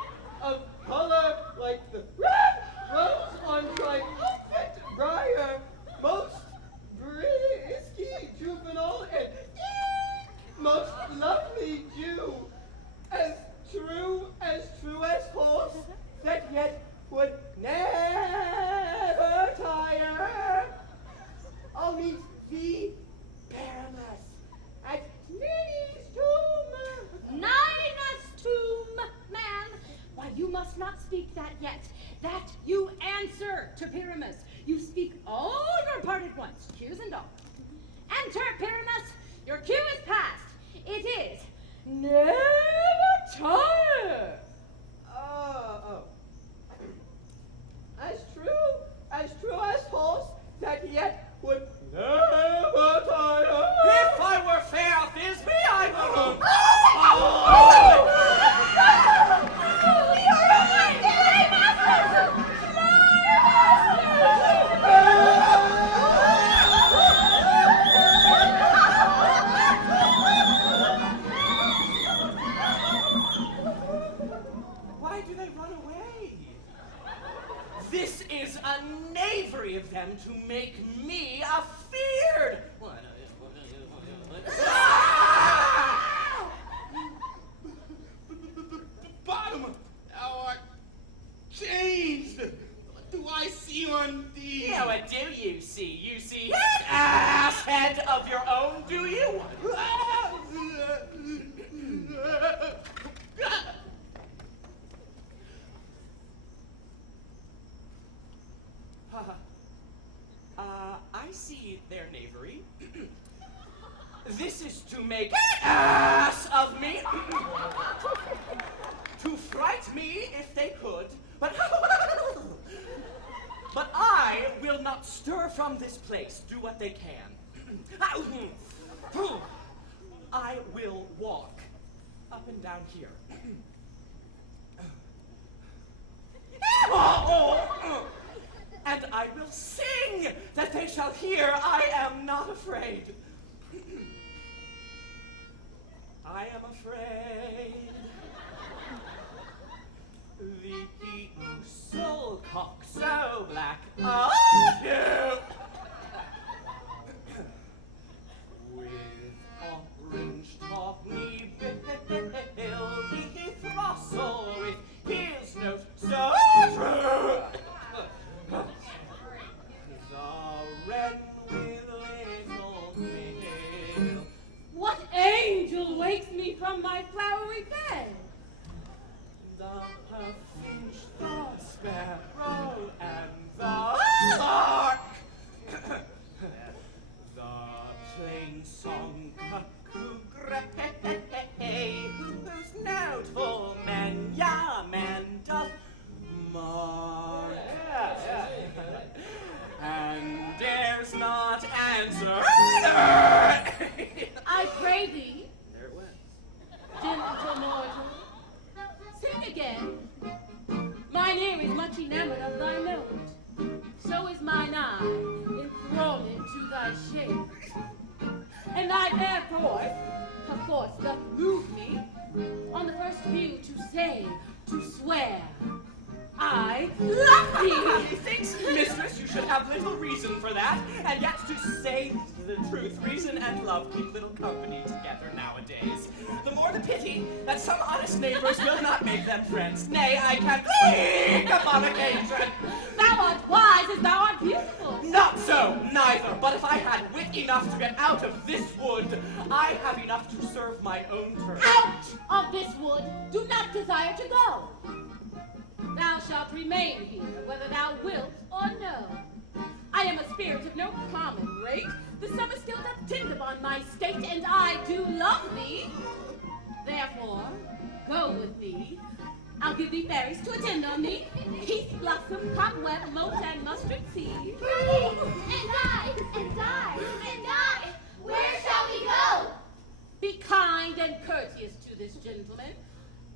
of color like the red rose on my outfit briar, most brisky juvenile and most lovely Jew, as true as horse, that yet would never tire. I'll meet thee, Pyramus, at Nine's tomb. Nine's tomb, man. Why, you must not speak that yet. That you answer to Pyramus. You speak all your part at once, cues and all. Enter, Pyramus. Your cue is past. It is never tire. Oh. As true as horse, that yet would never tire. If I were fair Thisbe, I would. Why do they run away? This is a knavery of them to make me afeard. Bottom, thou art changed. What do I see on thee? Yeah, what do you see? You see ass head of your own, do you? I see their knavery. This is to make ass of me. To fright me if they could, but I will not stir from this place, do what they can. I will walk up and down here. And I will sing that they shall hear I am not afraid. I am afraid. The soul cock so black of you. With orange tawny bill, the throstle with his note so true. The wren with little bill. What angel wakes me from my flowery bed? The finch, the sparrow, and the lark. The plain song cuckoo mine eye, enthralled to thy shape. And I therefore, perforce doth move me, on the first view to say, to swear, I love thee! Methinks, mistress, you should have little reason for that, and yet to say the truth, reason and love keep little company together nowadays. The more the pity that some honest neighbors will not make them friends. Nay, I can think upon occasion. Thou art wise as thou art beautiful. Not so, neither. But if I had wit enough to get out of this wood, I have enough to serve my own turn. Out of this wood, do not desire to go. Thou shalt remain here, whether thou wilt or no. I am a spirit of no common rate. The summer still doth tend upon my state, and I do love thee. Therefore, go with me. I'll give thee fairies to attend on thee. Heath, blossom, cobweb, moat, and mustard seed. And I, where shall we go? Be kind and courteous to this gentleman.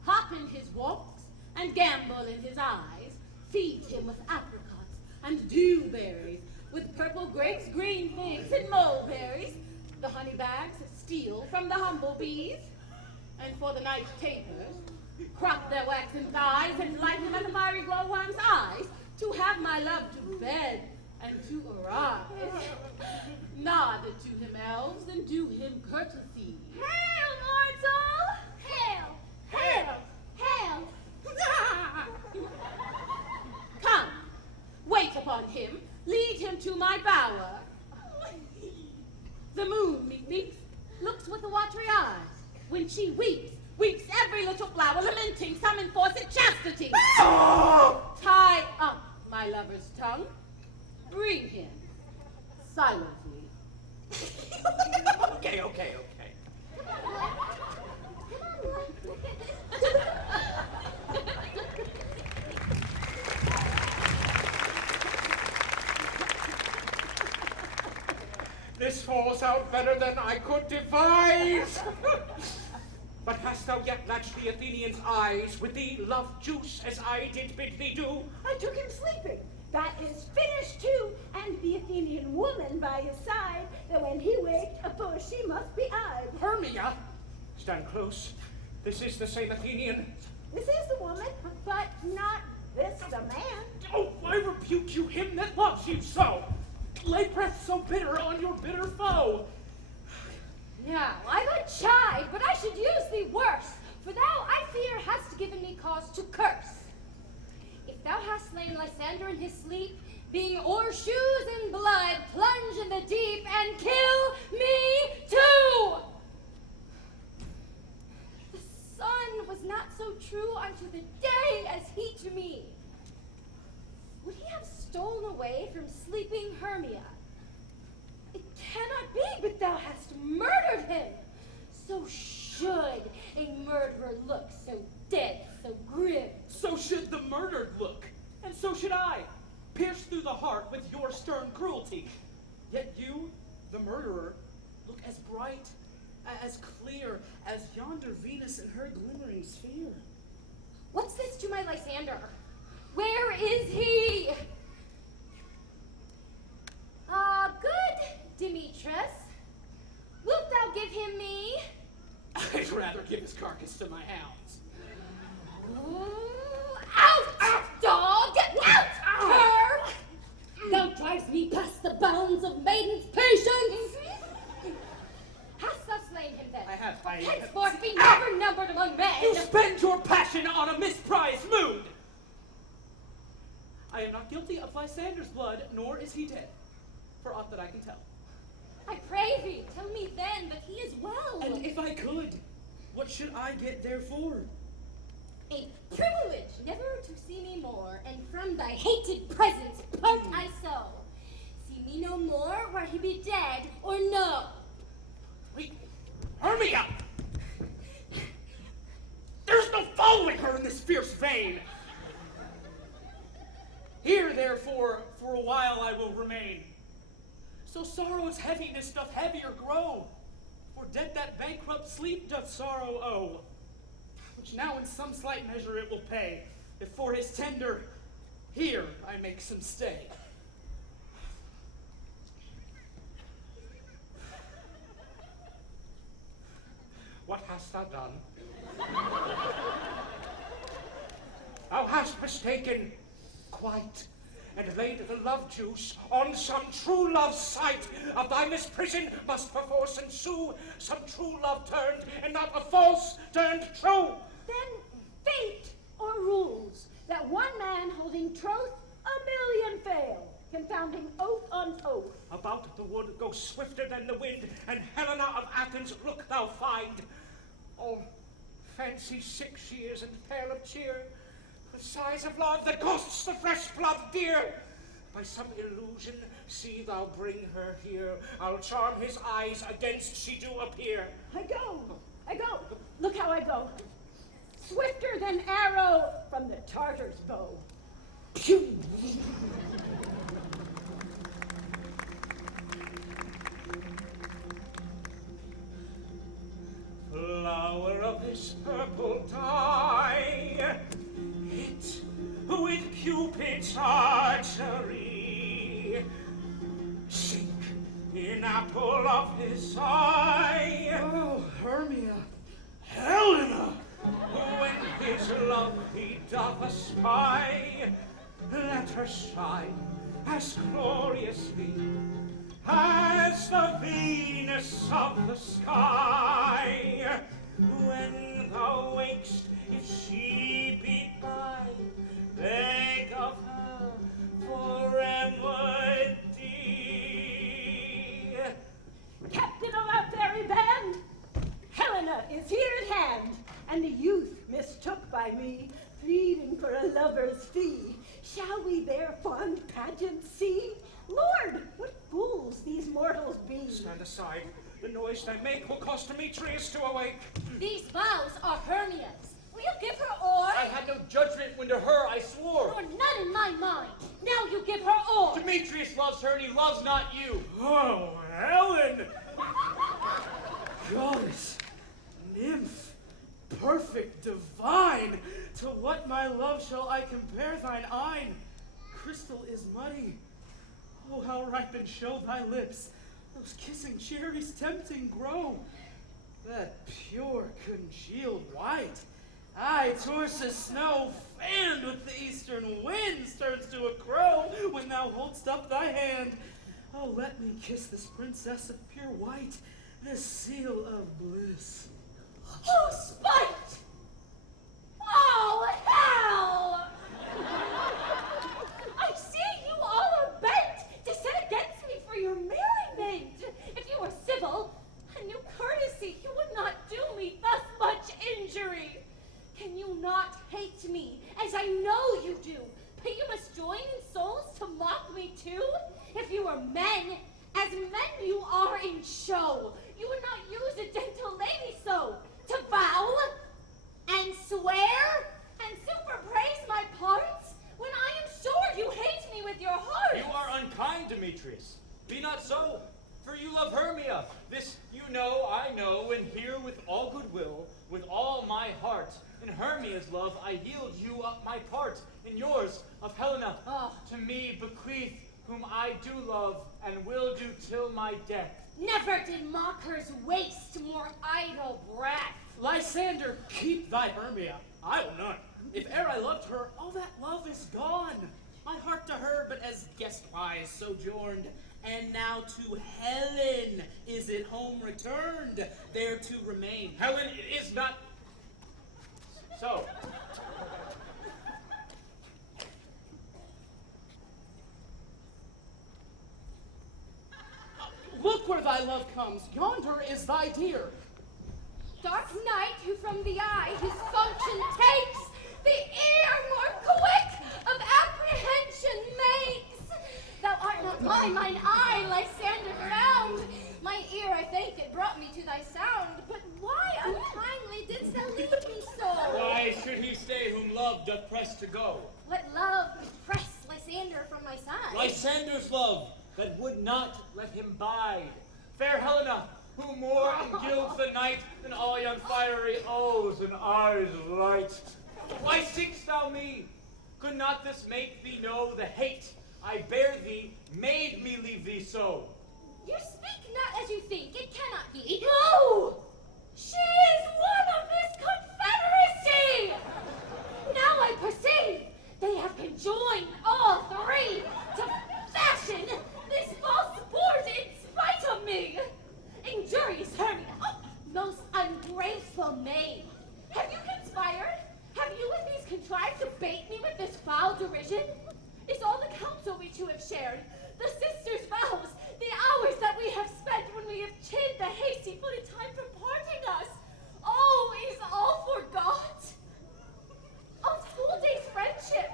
Hop in his walks and gambol in his eyes. Feed him with apricots and dewberries, with purple grapes, green figs, and mulberries. The honey bags steal from the humble bees. And for the night tapers, crop their waxen thighs and light them at the fiery glowworm's eyes, to have my love to bed and to arise. Nod to him, elves, and do him courtesy. Hail, mortal! Hail! Hail! Hail! Come, wait upon him, lead him to my bower. The moon, methinks, looks with a watery eye. When she weeps, weeps every little flower, lamenting some enforced chastity. Tie up my lover's tongue, bring him silently. Okay. This falls out better than I could devise. But hast thou yet latched the Athenian's eyes with the love juice as I did bid thee do? I took him sleeping. That is finished too, and the Athenian woman by his side, that when he waked, for she must be eyed. Hermia, stand close. This is the same Athenian. This is the woman, but not this the man. Oh, I rebuke you, him that loves you so. Lay breath so bitter on your bitter foe. Now, I would chide, but I should use thee worse, for thou, I fear, hast given me cause to curse. If thou hast slain Lysander in his sleep, being o'er shoes in blood, plunge in the deep and kill me too! The sun was not so true unto the day as he to me. Would he have stolen away from sleeping Hermia? It cannot be, but thou hast murdered him. So should a murderer look, so dead, so grim. So should the murdered look, and so should I, pierced through the heart with your stern cruelty. Yet you, the murderer, look as bright, as clear as yonder Venus in her glimmering sphere. What's this to my Lysander? Where is he? Good Demetrius, wilt thou give him me? I'd rather give his carcass to my hounds. Ooh, out, dog! Out, cur! Thou drives me past the bounds of maiden's patience. Hast thou slain him then? I have. Henceforth be never numbered among men. You spend your passion on a misprized mood. I am not guilty of Lysander's blood, nor is he dead, for aught that I can tell. I pray thee, tell me then that he is well. And if I could, what should I get therefore? A privilege never to see me more, and from thy hated presence part I so. See me no more, were he be dead or no. Wait, Hermia! There's no following her in this fierce vein. Here, therefore, for a while I will remain. So sorrow's heaviness doth heavier grow, for dead that bankrupt sleep doth sorrow owe, which now in some slight measure it will pay, if for his tender, here I make some stay. hast thou done? Thou hast mistaken quite, and laid the love juice on some true love's sight. Of thy misprision must perforce ensue some true love turned, and not a false turned true. Then fate or rules that one man holding troth, a million fail, confounding oath on oath. About the wood go swifter than the wind, and Helena of Athens look thou find. Oh, fancy 6 years and pale of cheer, the size of love that costs the fresh blood dear. By some illusion see thou bring her here. I'll charm his eyes against she do appear. I go. Look how I go. Swifter than arrow from the Tartar's bow. Pew! Flower of this purple dye, hit with Cupid's archery, sink in apple of his eye. Oh, Hermia. Helena, when his love he doth espy, let her shine as gloriously as the Venus of the sky. When thou wakest, if she be by, beg of her for remedy. Captain of our fairy band, Helena is here at hand, and the youth mistook by me, pleading for a lover's fee. Shall we their fond pageant see? Lord, what fools these mortals be! Stand aside. The noise they make will cause Demetrius to awake. These vows are Hermia's. Will you give her ore? I had no judgment when to her I swore. Or none in my mind. Now you give her ore. Demetrius loves her, and he loves not you. Oh, Helen! Goddess, nymph, perfect, divine, to what my love shall I compare thine eyne? Crystal is muddy. Oh, how ripe and show thy lips, those kissing cherries tempting grow. That pure congealed white, aye, Taurus' snow, fanned with the eastern winds, turns to a crow when thou holdst up thy hand. Oh, let me kiss this princess of pure white, this seal of bliss. Oh, spite! Oh, hell! I see you all are bent to set against me for your merriment. If you were civil and knew courtesy, you would not do me thus much injury. Can you not hate me, as I know you do, but you must join in souls to mock me too? If you were men, as men you are in show, you would not use a gentle lady so, to vow and swear and super praise my parts, when I am sure you hate me with your heart. You are unkind, Demetrius. Be not so, for you love Hermia. This you know, I know, and hear with all goodwill, with all my heart. In Hermia's love I yield you up my part, in yours of Helena. To me bequeath whom I do love, and will do till my death. Never did mockers waste more idle breath. Lysander, keep thy Hermia. I will not. If e'er I loved her, all that love is gone. My heart to her but as guest-wise sojourned, and now to Helen is it home returned, there to remain. Helen, it is not so. Look where thy love comes. Yonder is thy dear. Dark night, who from the eye his function takes, the ear more quick of apprehension makes. Thou art not mine eye, Lysander ground. My ear, I think, it brought me to thy sound. But why unkindly didst thou leave me so? Why should he stay whom love doth press to go? What love would press Lysander from my side? Lysander's love, that would not let him bide. Fair Helena, who more gilds the night than all yon fiery O's and R's light. Why seek'st thou me? Could not this make thee know the hate I bear thee made me leave thee so? You speak not as you think, it cannot be. No! She is all derision? Is all the counsel we two have shared, the sisters' vows, the hours that we have spent when we have chid the hasty-footed time from parting us, oh, is all forgot? On school days friendship,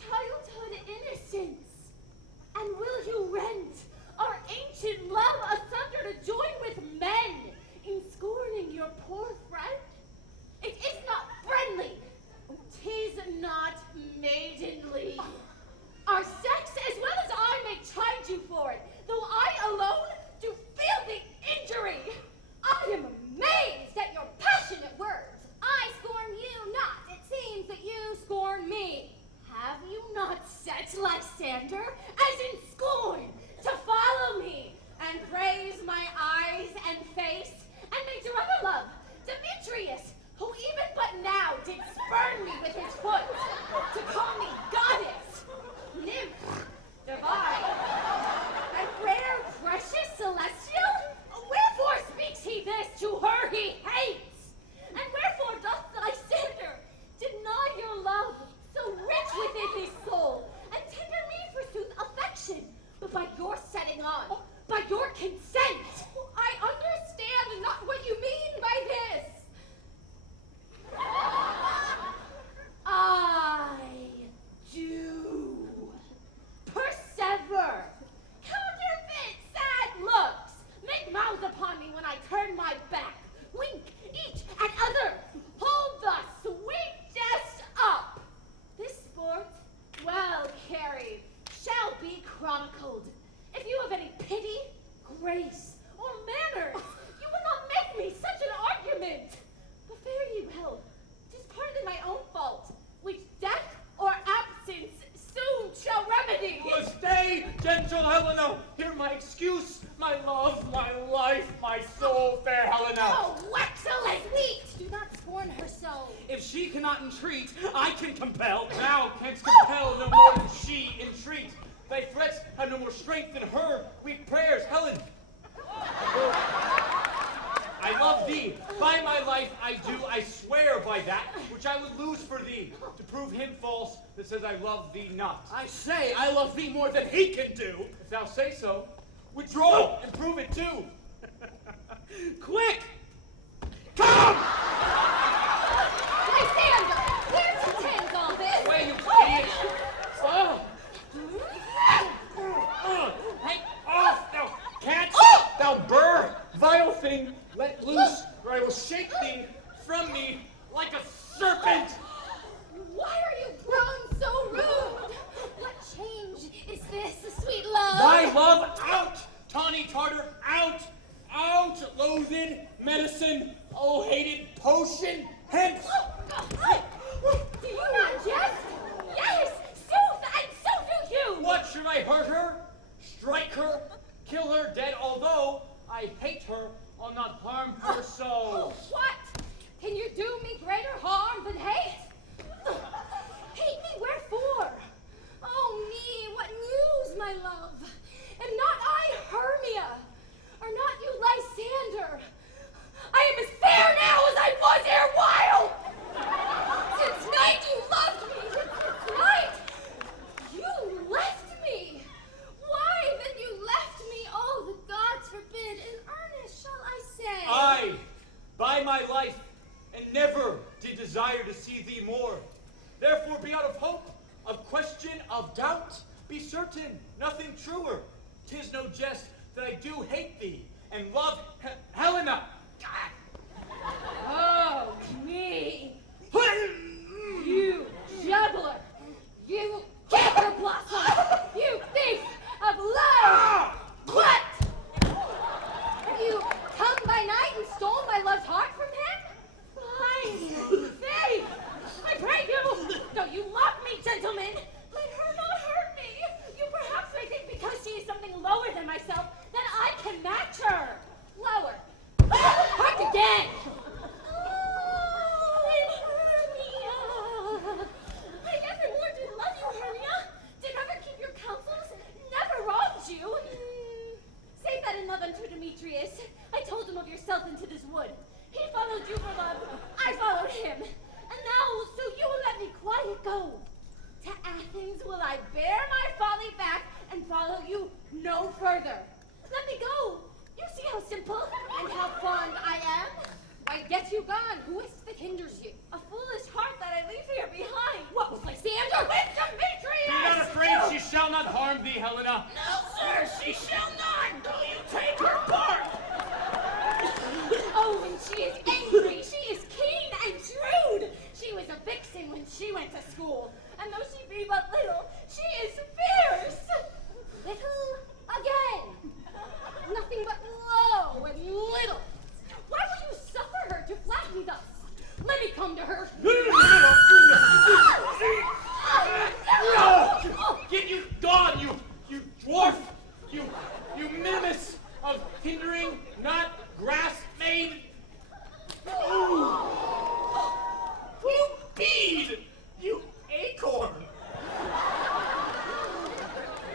childhood innocence, and will you rend our ancient love asunder to join with men in scorning your poor friend? It is not friendly, 'tis not maidenly. Our sex, as well as I, may chide you for it, though I alone do feel the injury. I am amazed at your passionate words. I scorn you not. It seems that you scorn me. Have you not set Lysander, as in scorn, to follow me and praise my eyes and face, and make your other love, Demetrius, who even but now did spurn me with his foot, to call me goddess, nymph, divine, and rare, precious, celestial? Wherefore speaks he this to her he hates? And wherefore doth Lysander deny your love, so rich within his soul, and tender me forsooth affection, but by your setting on, by your consent? I understand not what you mean by this. I do persever. Counterfeit sad looks, make mouths upon me when I turn my back, wink each and other, hold the sweet jest up. This sport, well carried, shall be chronicled. If you have any pity, grace, or manners, you will not make me such an argument. But fare ye well, 'tis partly my own fault, which death or absence soon shall remedy. Stay, gentle Helena. Hear my excuse, my love, my life, my soul, fair Helena. Oh, excellent! Sweet, do not scorn her so. If she cannot entreat, I can compel. Thou canst compel no more than she entreat. Thy threats have no more strength than her weak prayers, Helen. I love thee. By my life I swear by that which I would lose for thee, to prove him false that says I love thee not. I say I love thee more than he can do. If thou say so, withdraw and prove it too. Quick! Come! Lysander, where pretends all this? Away, you idiot! Hang off, thou cat! Thou burr, vile thing, let loose, or I will shake thee from me like a serpent! Why are you grown so rude? What change is this, sweet love? Thy love out, tawny Tartar, out, out, loathed medicine, oh hated potion, hence! Do you not jest? Yes, sooth, and so do you! What, should I hurt her, strike her, kill her dead, although I hate her, I'll not harm her so. What? Can you do me greater harm than hate? Hate me wherefore? Oh me, what news, my love? Am not I Hermia? Are not you Lysander? I am as fair now as I was erewhile! Since night you loved me, since night you left me. Why then you left me? Oh, the gods forbid. In earnest shall I say? I, by my life, and never did desire to see thee more. Therefore be out of hope, of question, of doubt. Be certain, nothing truer. 'Tis no jest that I do hate thee, and love Helena. Oh, me! You juggler! You canker blossom! You thief of love! What? Have you come by night and stole my love's heart from him? Fine! Faith! I pray you! Don't you love me, gentlemen? Let her not hurt me! You perhaps may think because she is something lower than myself that I can match her! Lower! Hark again! Hermia! I evermore did love you, Hermia! Did ever keep your counsels? Never wronged you! Say that enough unto Demetrius. I told him of yourself into this wood. He followed you for love. I followed him. And now, so you will let me quiet go to Athens. further. Let me go. You see how simple and how fond I am. Why, get you gone. Who is it that hinders you? A foolish heart that I leave here behind. What was Lysander? With Demetrius! Be not afraid, she shall not harm thee, Helena. No, sir, she shall not. Do you take her part? Oh, and she is angry. She is keen and shrewd. She was a vixen when she went to school. And though she be but little, she is fierce. Little again. Nothing but low and little. Why would you suffer her to flatter me thus? Let me come to her. Get you gone, you dwarf, you minimus of hindering, not grass made. You bead! You acorn!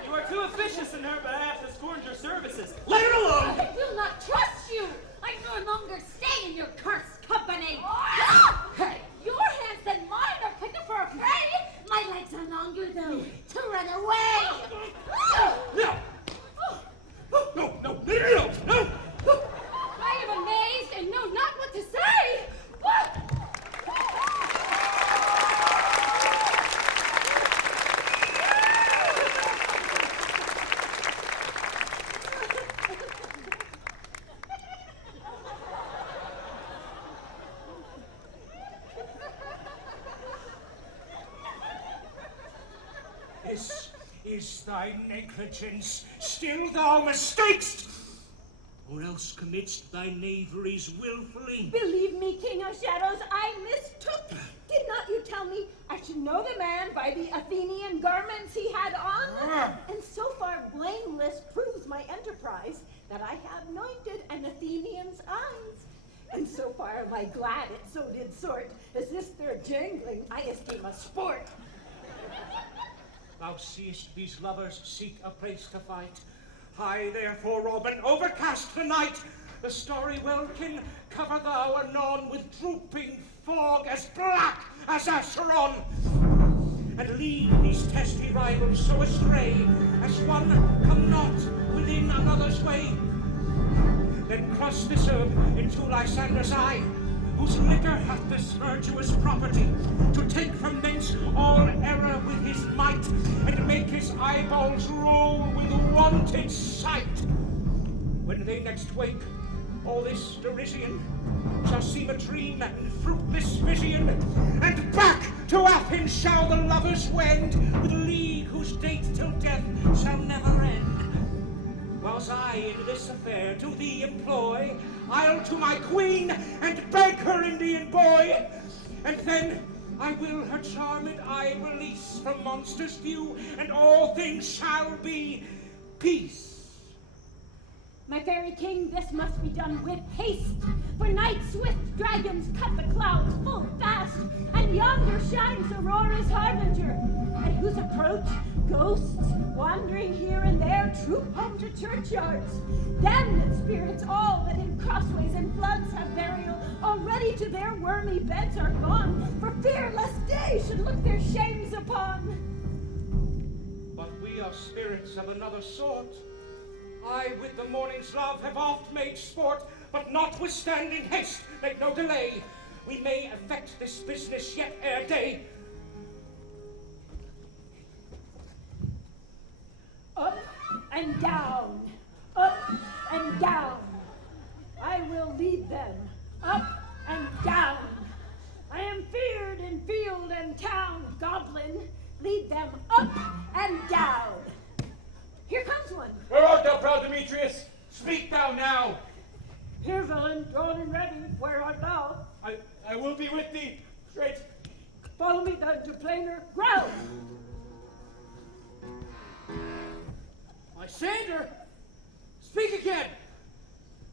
You are too officious in her behalf to scorn your services. Let her alone! I will not trust you. I no longer stay in your cursed company. Hey, your hands and mine are quicker for a prey. My legs are longer, though, to run away. No! No! I am amazed and know not what to say. What? This is thy negligence, still thou mistakest, or else committ'st thy knaveries wilfully. Believe me, King of Shadows, I mistook. Did not you tell me I should know the man by the Athenian garments he had on? And so far blameless proves my enterprise that I have anointed an Athenian's eyes. And so far am I glad it so did sort, as this their jangling I esteem a sport. Thou seest these lovers seek a place to fight. High therefore, Robin, overcast the night. The starry welkin cover thou anon with drooping fog as black as Acheron. And lead these testy rivals so astray as one come not within another's way. Then cross this herb into Lysander's eye, whose liquor hath this virtuous property, to take from thence all error with his might, and make his eyeballs roll with wonted sight. When they next wake, all this derision shall seem a dream and fruitless vision, and back to Athens shall the lovers wend, with a league whose date till death shall never end. Whilst I in this affair do thee employ, I'll to my queen and beg her Indian boy, and then I will her charmed eye release from monsters' view, and all things shall be peace. My fairy king, this must be done with haste, for night's swift dragons cut the clouds full fast, and yonder shines Aurora's harbinger, at whose approach ghosts, wandering here and there, troop home to churchyards. Damned spirits, all that in crossways and floods have burial, already to their wormy beds are gone, for fear lest day should look their shames upon. But we are spirits of another sort. I with the morning's love have oft made sport, but notwithstanding haste, make no delay. We may effect this business yet ere day. Up and down, up and down. I will lead them up and down. I am feared in field and town, goblin. Lead them up and down. Here comes one. Where art thou, proud Demetrius? Speak thou now. Here, villain, drawn and ready. Where art thou? I will be with thee. Straight. Follow me then to plainer ground. Lysander, speak again.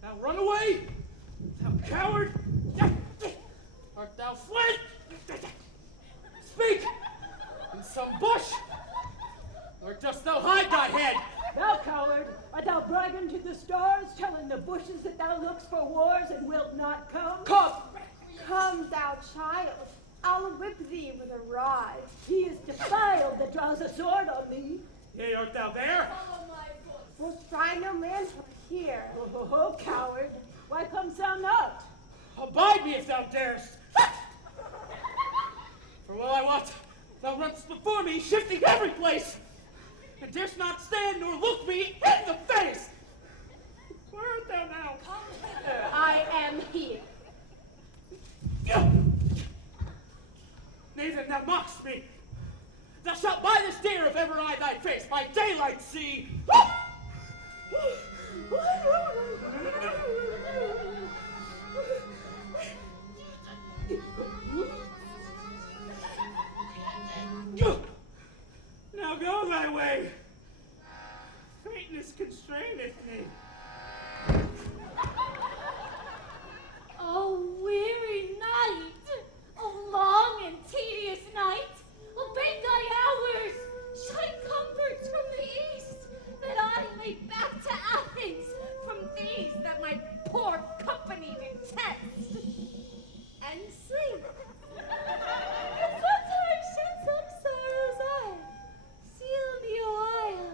Thou run away, thou coward. Art thou fled? Speak. In some bush, or dost thou hide thy head? Thou coward, art thou bragging to the stars, telling the bushes that thou lookst for wars and wilt not come? Come. Come, thou child. I'll whip thee with a rod. He is defiled that draws a sword on me. Yea, art thou there? Follow my foot. We'll try no man's work here. Oh, coward. Why comes thou not? Abide me if thou darest. For well I wot, thou runnest before me, shifting every place, and darest not stand nor look me in the face. Where art thou now? Come hither. I am here. Nay, then thou mockst me. Thou shalt buy this deer if ever I thy face by daylight see. Now go thy way. Faintness constraineth me. Oh, weary night! Oh, long and tedious night! Abate thy hours! Shine comforts from the east, that I may back to Athens from these that my poor company detest, and sleep. And sometimes shed some sorrows I seal me awhile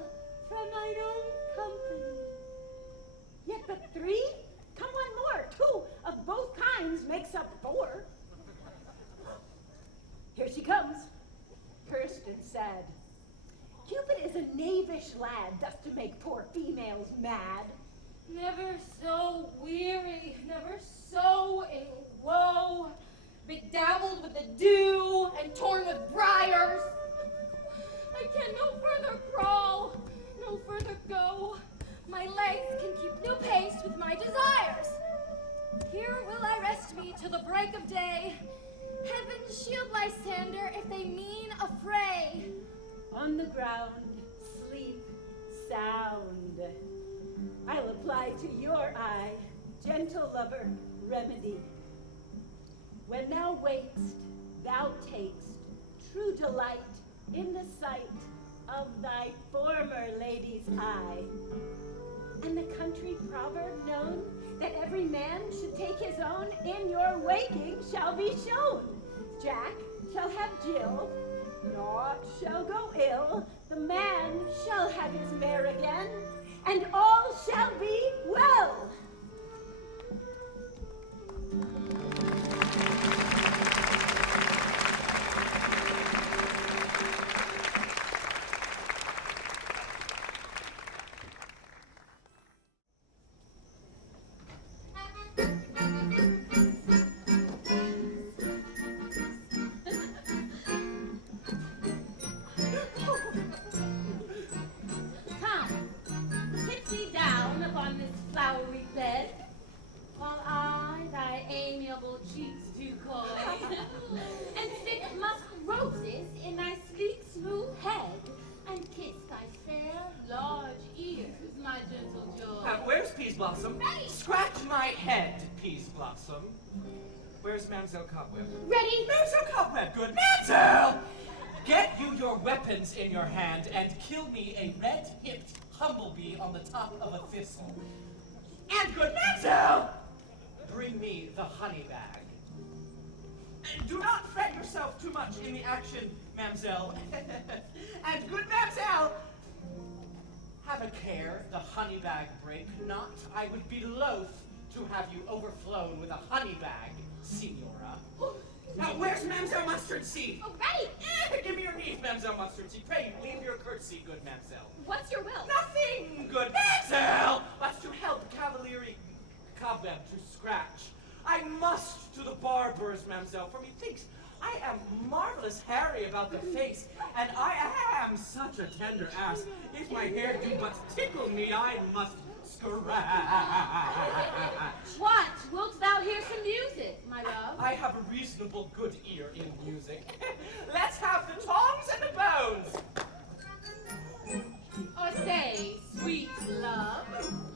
from mine own company. Yet but 3? Come one more. 2 of both kinds makes up 4. Here she comes, cursed and sad. Cupid is a knavish lad, thus to make poor females mad. Never so weary, never so in woe, bedabbled with the dew and torn with briars. I can no further crawl, no further go. My legs can keep no pace with my desires. Here will I rest me till the break of day. Heaven shield Lysander if they mean a fray. On the ground, sleep sound. I'll apply to your eye, gentle lover, remedy. When thou wakest, thou takest true delight in the sight of thy former lady's eye. And the country proverb known that every man should take his own in your waking shall be shown. Jack shall have Jill, naught shall go ill, the man shall have his mare again, and all shall be well. Where's Mamselle Cobweb? Ready? Mamselle Cobweb, good Mamselle! Get you your weapons in your hand and kill me a red-hipped humblebee on the top of a thistle. And good Mamselle! Bring me the honey bag. And do not fret yourself too much in the action, Mamselle. And good Mamselle! Have a care the honey bag break not. I would be loath to have you overflown with a honey bag, Signora. Now, where's Mamselle Mustard Seed? Oh, ready! Give me your knife, Mamselle Mustard Seed. Pray, leave your courtesy, good Mamselle. What's your will? Nothing, good Mamselle, but to help Cavalieri Cobweb to scratch. I must to the barber's, Mamselle, for methinks I am marvelous hairy about the face, and I am such a tender ass. If my hair do but tickle me, I must scratch. What? Wilt thou hear some music, my love? I have a reasonable good ear in music. Let's have the tongs and the bones. Or say, sweet love,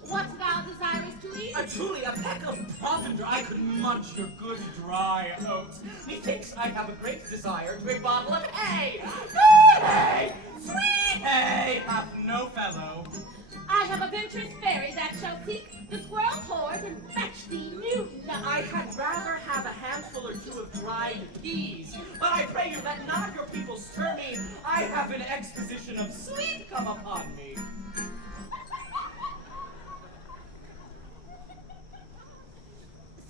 what thou desirest to eat? Truly, a peck of provender, I could munch your good dry oats. Methinks I have a great desire to a bottle of hay. Good hay, sweet hay, hath no fellow. I have a venturous fairy that shall seek the squirrel's hoard and fetch thee new nuts. I had rather have a handful or two of dried peas, but I pray you let none of your people stir me. I have an exposition of sleep come upon me.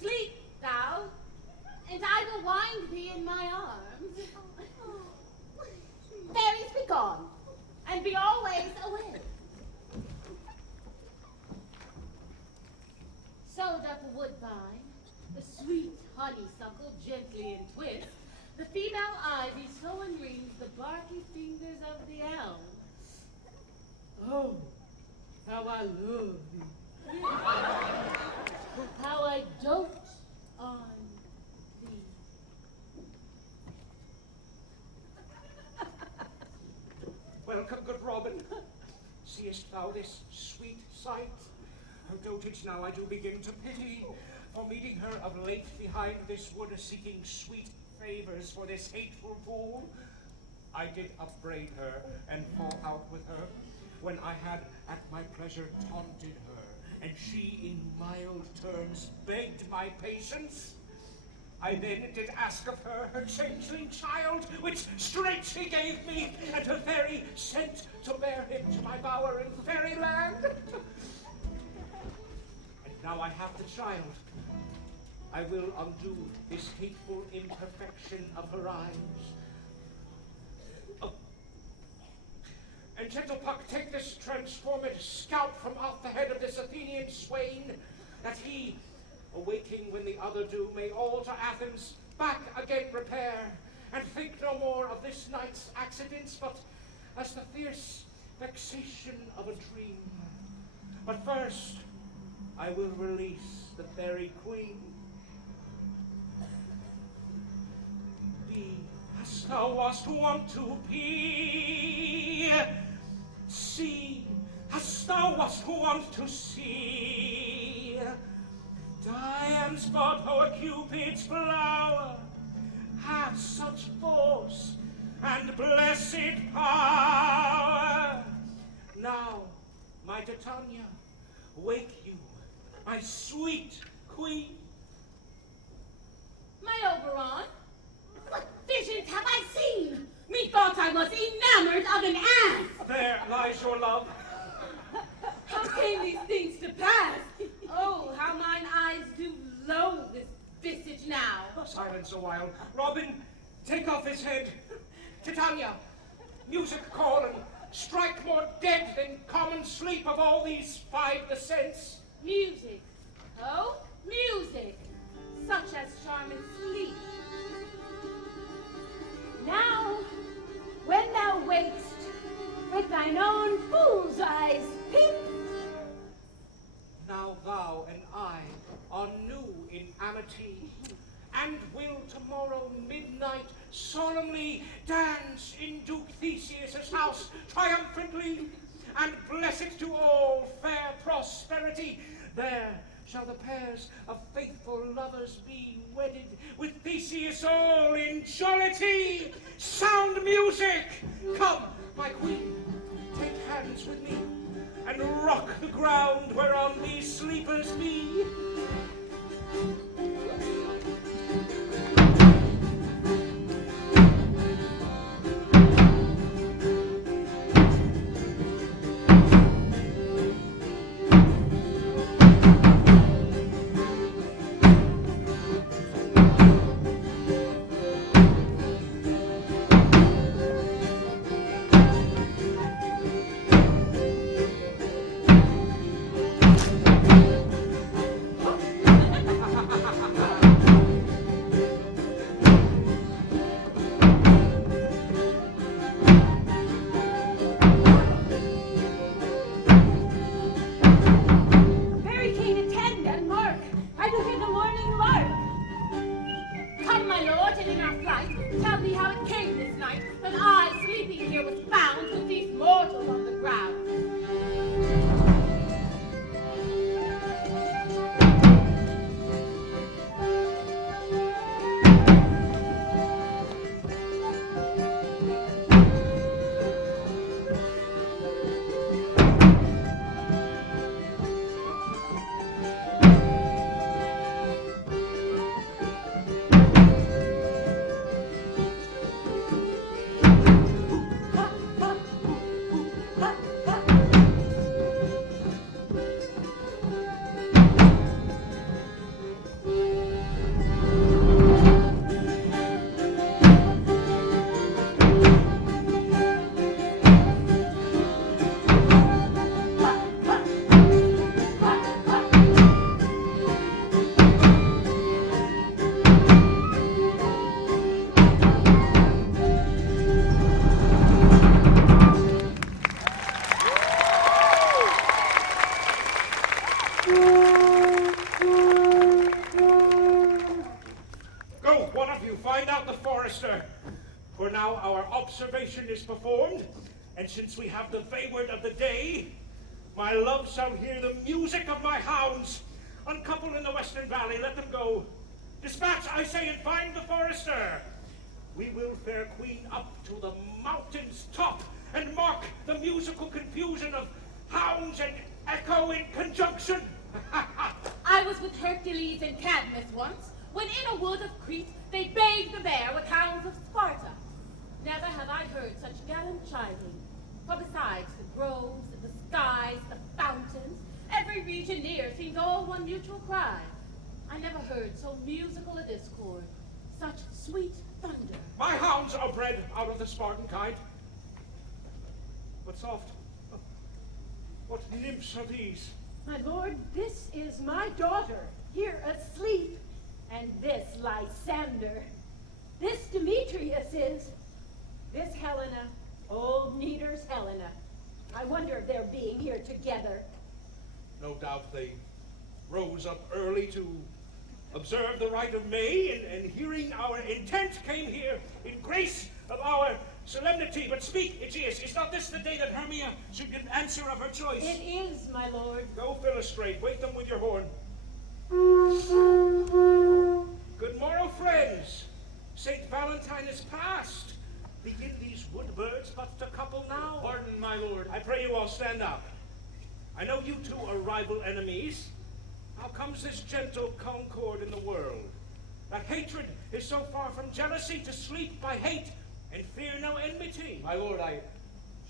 Sleep, thou, and I will wind thee in my arms. Fairies, be gone, And be always away. So doth the woodbine, the sweet honeysuckle gently entwist, the female ivy so enrings the barky fingers of the elm. Oh, how I love thee. How I dote on thee. Welcome, good Robin. Seest thou this sweet sight? Her dotage now I do begin to pity, for meeting her of late behind this wood, seeking sweet favors for this hateful fool. I did upbraid her and fall out with her, when I had at my pleasure taunted her, and she in mild terms begged my patience. I then did ask of her her changeling child, which straight she gave me, and her fairy sent to bear him to my bower in fairyland. And now I have the child. I will undo this hateful imperfection of her eyes. Oh. And gentle Puck, take this transformed scalp from off the head of this Athenian swain, that he, awaking when the other do, may all to Athens back again repair, and think no more of this night's accidents, but as the fierce vexation of a dream. But first, I will release the fairy queen. Be as thou wast wont to be, see as thou wast wont to see. Diane's bud or Cupid's flower hath such force and blessed power. Now, my Titania, wake you, my sweet queen. My Oberon, what visions have I seen? Methought I was enamored of an ass. There lies your love. How came these things to pass? Oh, how mine eyes do loathe this visage now. Silence a while. Robin, take off his head. Titania, music call and strike more dead than common sleep of all these five the sense. Music, oh, music, such as Sherman sleep. now, when thou wakest, with thine own fool's eyes peep. Now thou and I are new in amity, and will tomorrow midnight solemnly dance in Duke Theseus' house triumphantly, and bless it to all fair prosperity. There shall the pairs of faithful lovers be wedded, with Theseus all in jollity. Sound music! Come, my queen, take hands with me, and rock the ground whereon these sleepers be. one of you find out the forester. For now our observation is performed, and since we have the wayward of the day, my love shall hear the music of my hounds. Uncouple in the western valley, let them go. Dispatch, I say, and find the forester. We will, fair queen, up to the mountain's top, and mark the musical confusion of hounds and echo in conjunction. I was with Hercules and Cadmus once, when in a wood of Crete they bayed the bear with hounds of Sparta. Never have I heard such gallant chiding. For besides the groves, the skies, the fountains, every region near seemed all one mutual cry. I never heard so musical a discord, such sweet thunder. My hounds are bred out of the Spartan kind. But soft, what nymphs are these? My lord, this is my daughter, here asleep, and this Lysander. This Demetrius is. This Helena, old Nieder's Helena. I wonder if they're being here together. No doubt they rose up early to observe the rite of May, and hearing our intent came here in grace of our solemnity. But speak, Egeus, is not this the day that Hermia should give answer of her choice? It is, my lord. Go illustrate, wake them with your horn. Good morrow, friends. Saint Valentine is past. Begin these wood birds but to couple now? Pardon, my lord. I pray you all stand up. I know you two are rival enemies. How comes this gentle concord in the world? That hatred is so far from jealousy to sleep by hate and fear no enmity. My lord, I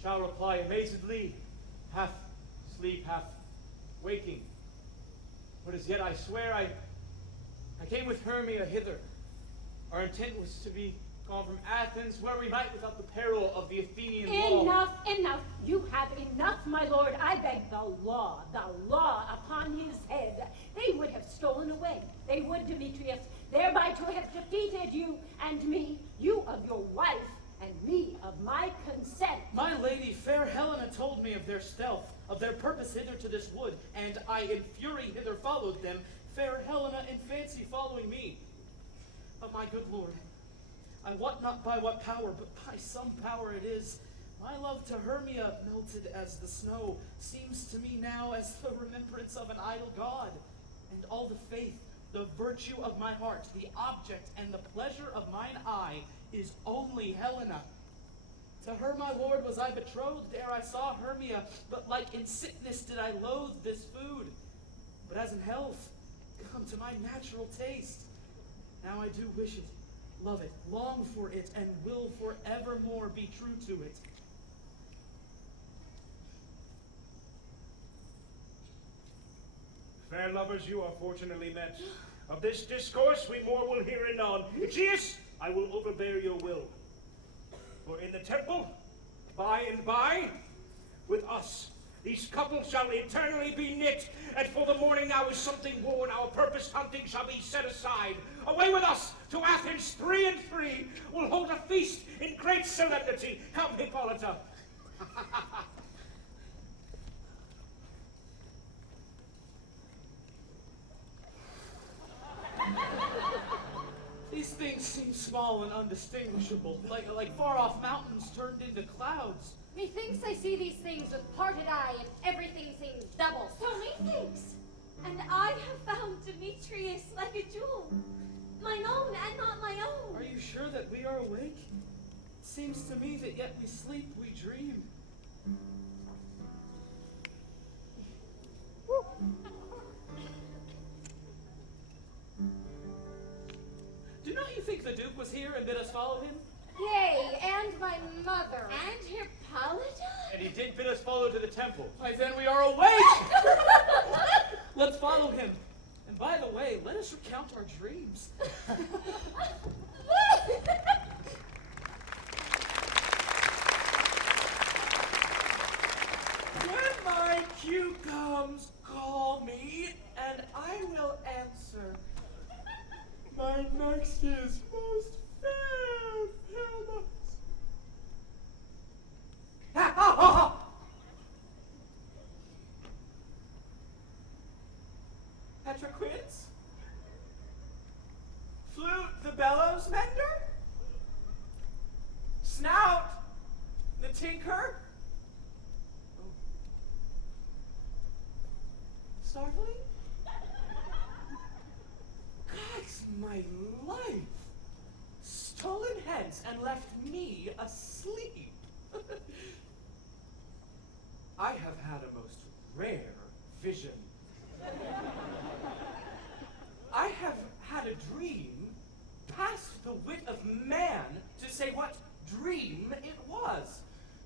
shall reply amazedly, half sleep, half waking. But as yet I swear I came with Hermia hither. Our intent was to be gone from Athens, where we might without the peril of the Athenian law. Enough, enough. You have enough, my lord. I beg the law upon his head. They would have stolen away. They would, Demetrius, thereby to have defeated you and me, you of your wife, and me of my consent. My lady, fair Helena, told me of their stealth, of their purpose hither to this wood, and I in fury hither followed them, fair Helena in fancy following me. But my good lord, I wot not by what power, but by some power it is. My love to Hermia, melted as the snow, seems to me now as the remembrance of an idle god. And all the faith, the virtue of my heart, the object and the pleasure of mine eye, is only Helena. To her, my lord, was I betrothed ere I saw Hermia, but like in sickness did I loathe this food. But as in health, come to my natural taste. Now I do wish it, love it, long for it, and will forevermore be true to it. Fair lovers, you are fortunately met. Of this discourse we more will hear anon. Egeus, I will overbear your will. For in the temple, by and by, with us, these couples shall eternally be knit, and for the morning now is something worn, our purposed hunting shall be set aside. Away with us to Athens, 3 and 3. We'll hold a feast in great solemnity. Come, Hippolyta. These things seem small and undistinguishable, like far-off mountains turned into clouds. Methinks I see these things with parted eye, and everything seems double. So methinks. And I have found Demetrius like a jewel. Mine own and not my own. Are you sure that we are awake? It seems to me that yet we sleep, we dream. Do not you think the Duke was here and bid us follow him? Yea, and my mother. And Hippolyta? And he did bid us follow to the temple. Why, then we are awake! Let's follow him. And by the way, let us recount our dreams. When my cue comes, call me, and I will answer. My next is most fair Helena. Petra Quince? Flute the bellows? hence and left me asleep. I have had a most rare vision. I have had a dream past the wit of man to say what dream it was.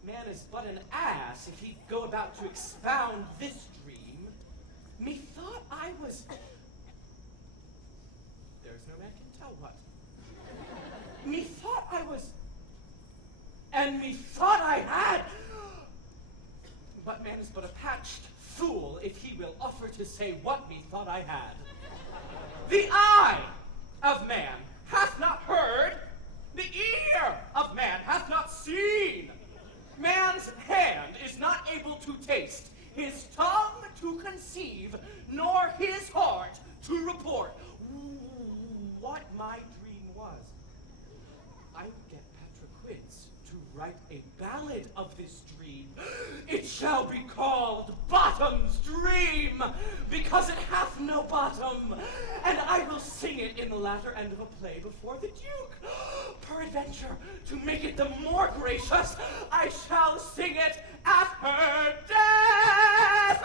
Man is but an ass if he go about to expound this dream. Methought I was... There's no man can tell what. Methought I was... And methought I had... But man is but a patched fool if he will offer to say what methought I had. The eye of man hath not heard, the ear of man hath not seen. Man's hand is not able to taste, his tongue to conceive, nor his heart to report what my dream was. I would get Quince to write a ballad of this dream. It shall be called Bottom's Dream, because it hath no bottom, and I will sing it in the latter end of a play before the Duke. Peradventure, to make it the more gracious, I shall sing it at her death.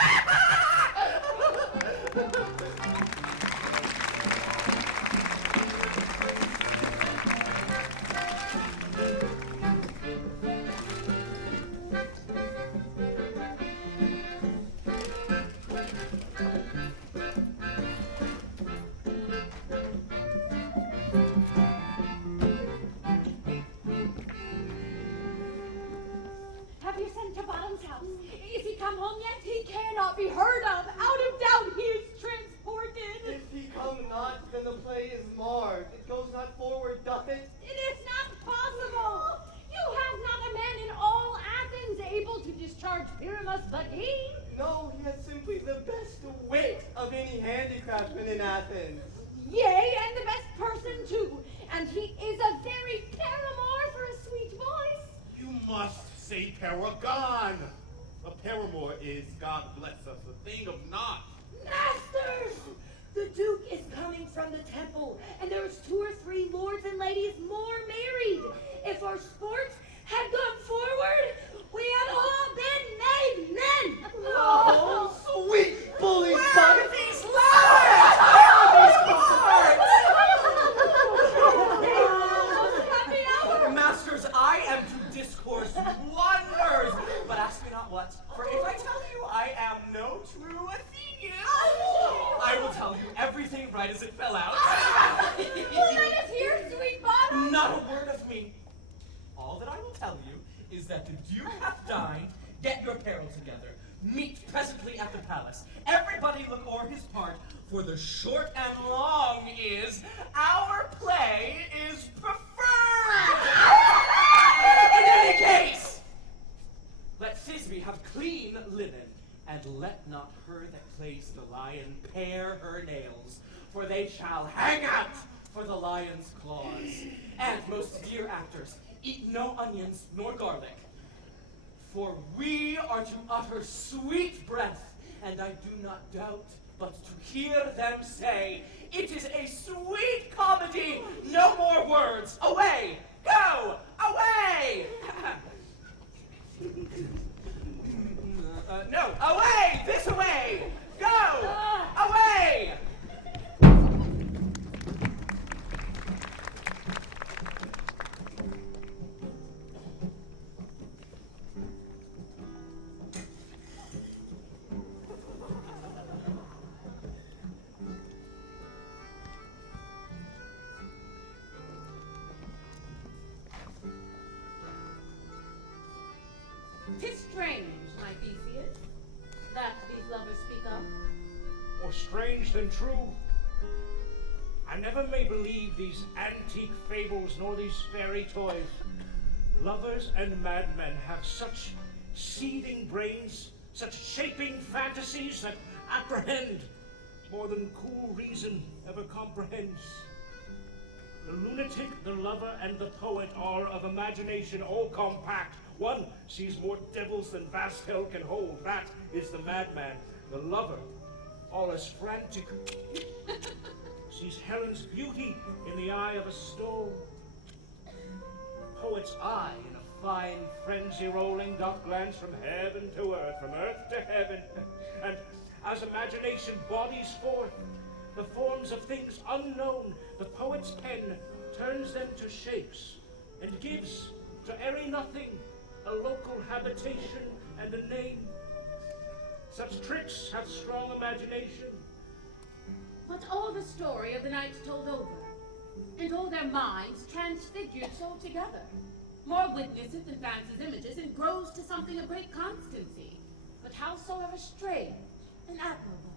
Have you sent to Bottom's house? Is he come home yet? He cannot be heard of. Out of doubt he is transported. If he come not, then the play is marred. It goes not forward, doth it? It is not possible. You have not a man in all Athens able to discharge Pyramus but he. No, he has simply the best wit of any handicraftsman in Athens. Yea, and the best person too. And he is a very paramour for a sweet voice. You must say paragon. A paramour is, God bless us, a thing of naught. Masters! The Duke is coming from the temple, and there's 2 or 3 lords and ladies more married. If our sports had gone forward, we had all been made men. Oh, sweet bully Where butt! are these lies? Where are these cards? Masters, I am to discourse wonders, but ask me not what. For if I tell you I am no true Athenian, I will tell you everything right as it fell out. Let us hear, sweet Bottom. Not a word of me. All that I will tell you is that the Duke hath dined. Get your apparel together. Meet presently at the palace. Everybody look o'er his part, for the short and long is, our play is preferred. In any case, let Thisbe have clean linen, and let not her that plays the lion pare her nails, for they shall hang out for the lion's claws. And most dear actors, eat no onions nor garlic, for we are to utter sweet breath, and I do not doubt but to hear them say, it is a sweet comedy. No more words. Away! Go! Away! No, away! This away! Go! Away! Tis strange, my Theseus, that these lovers speak of. More strange than true. I never may believe these antique fables nor these fairy toys. Lovers and madmen have such seething brains, such shaping fantasies that apprehend more than cool reason ever comprehends. The lunatic, the lover, and the poet are of imagination all compact. One sees more devils than vast hell can hold. That is the madman. The lover, all as frantic, sees Helen's beauty in the eye of a stone. poet's eye in a fine frenzy rolling doth glance from heaven to earth, from earth to heaven, and as imagination bodies forth the forms of things unknown, the poet's pen turns them to shapes and gives to airy nothing a local habitation and a name. Such tricks have strong imagination. But all the story of the knights told over, and all their minds transfigured so together. More witnesseth and fancies images, and grows to something of great constancy, but howsoever strange and admirable.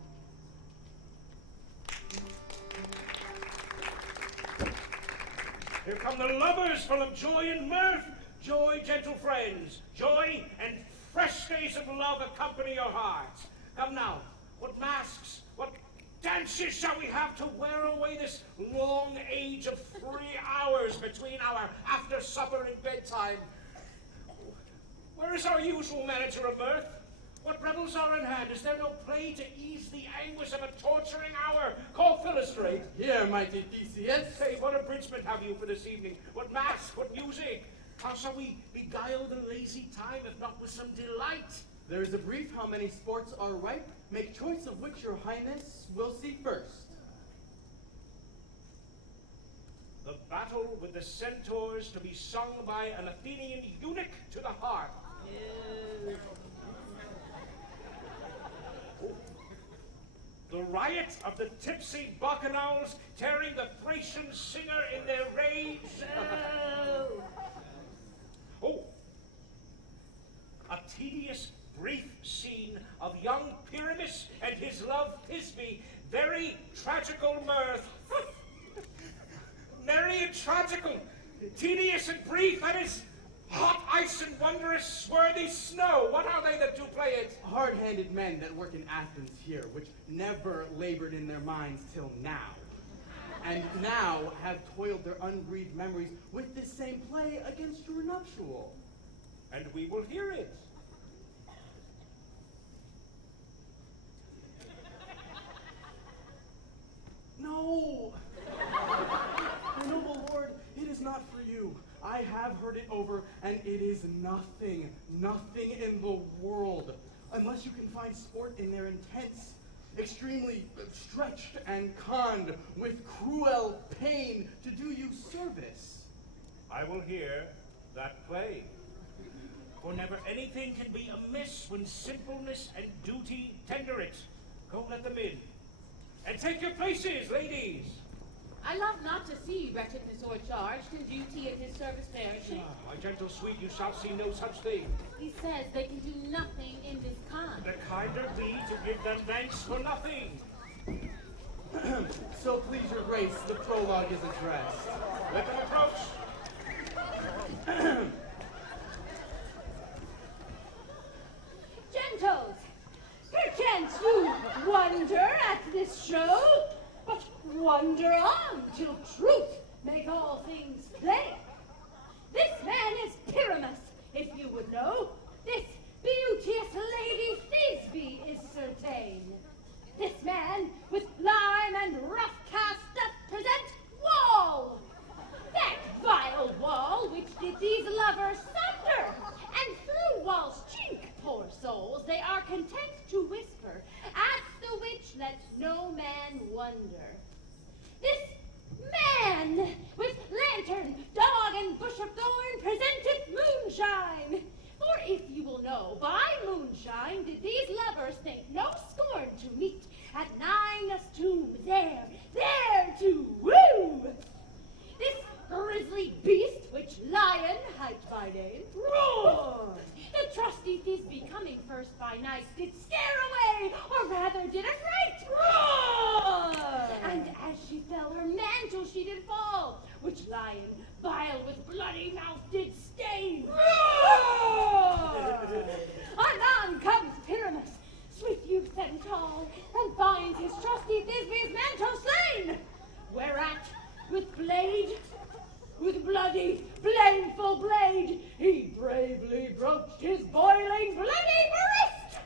Here come the lovers full of joy and mirth. Joy, gentle friends, joy and fresh days of love accompany your hearts. Come now, what masks, what dances shall we have to wear away this long age of 3 hours between our after supper and bedtime? Where is our usual manager of mirth? What revels are in hand? Is there no play to ease the anguish of a torturing hour? Call Philostrate. Here, mighty Theseus. Say, what abridgment have you for this evening? What mask? What music? How shall we beguile the lazy time, if not with some delight? There is a brief how many sports are ripe. Make choice of which your highness will see first. The battle with the centaurs to be sung by an Athenian eunuch to the harp. The riot of the tipsy bacchanals tearing the Thracian singer in their rage. Oh, a tedious, brief scene of young Pyramus and his love Thisbe, very tragical mirth. Merry and tragical, tedious and brief, that is hot ice and wondrous swarthy snow. What are they that do play it? Hard-handed men that work in Athens here, which never labored in their minds till now. And now have toiled their unbreathed memories with this same play against your nuptial. And we will hear it. No! My noble lord, it is not for you. I have heard it over, and it is nothing in the world, unless you can find sport in their intense, extremely stretched and conned with cruel pain to do you service. I will hear that play. For never anything can be amiss when simpleness and duty tender it. Go let them in. And take your places, ladies. I love not to see wretchedness o'ercharged, and duty at his service perishing. My gentle sweet, you shall see no such thing. He says they can do nothing in this kind. The kinder be to give them thanks for nothing. So please your grace, the prologue is addressed. Let them approach. Gentles, perchance you wonder at this show, but wonder on till truth make all things plain. This man is Pyramus, if you would know. This beauteous lady Thisbe is certain. This man with lime and rough cast doth present Wall. That vile Wall which did these lovers sunder, and through Wall's chink, poor souls, they are content to whisper, at the which lets no man wonder. This man with lantern, dog, and bush of thorn presenteth moonshine. For if you will know, by moonshine did these lovers think no scorn to meet at Ninus' tomb, there to woo. This grisly beast, which Lion hight by name, roared. The trusty Thisbe coming first by night did scare away, or rather did affright. Roar! And as she fell, her mantle she did fall, which Lion, vile with bloody mouth, did stain. Roar! Anon comes Pyramus, sweet youth and tall, and finds his trusty Thisbe's mantle slain. Whereat, with blade, with bloody, blameful blade, he bravely broached his boiling, bloody breast.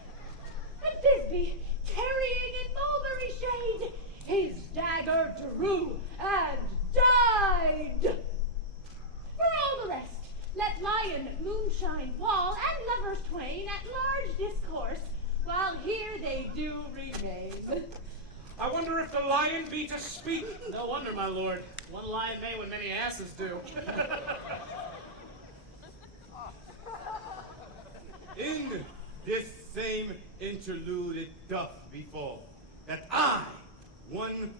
And Thisbe, tarrying in mulberry shade, his dagger drew and died. For all the rest, wonder, my lord. One lion may when many asses do. In this same interlude it doth befall that I, one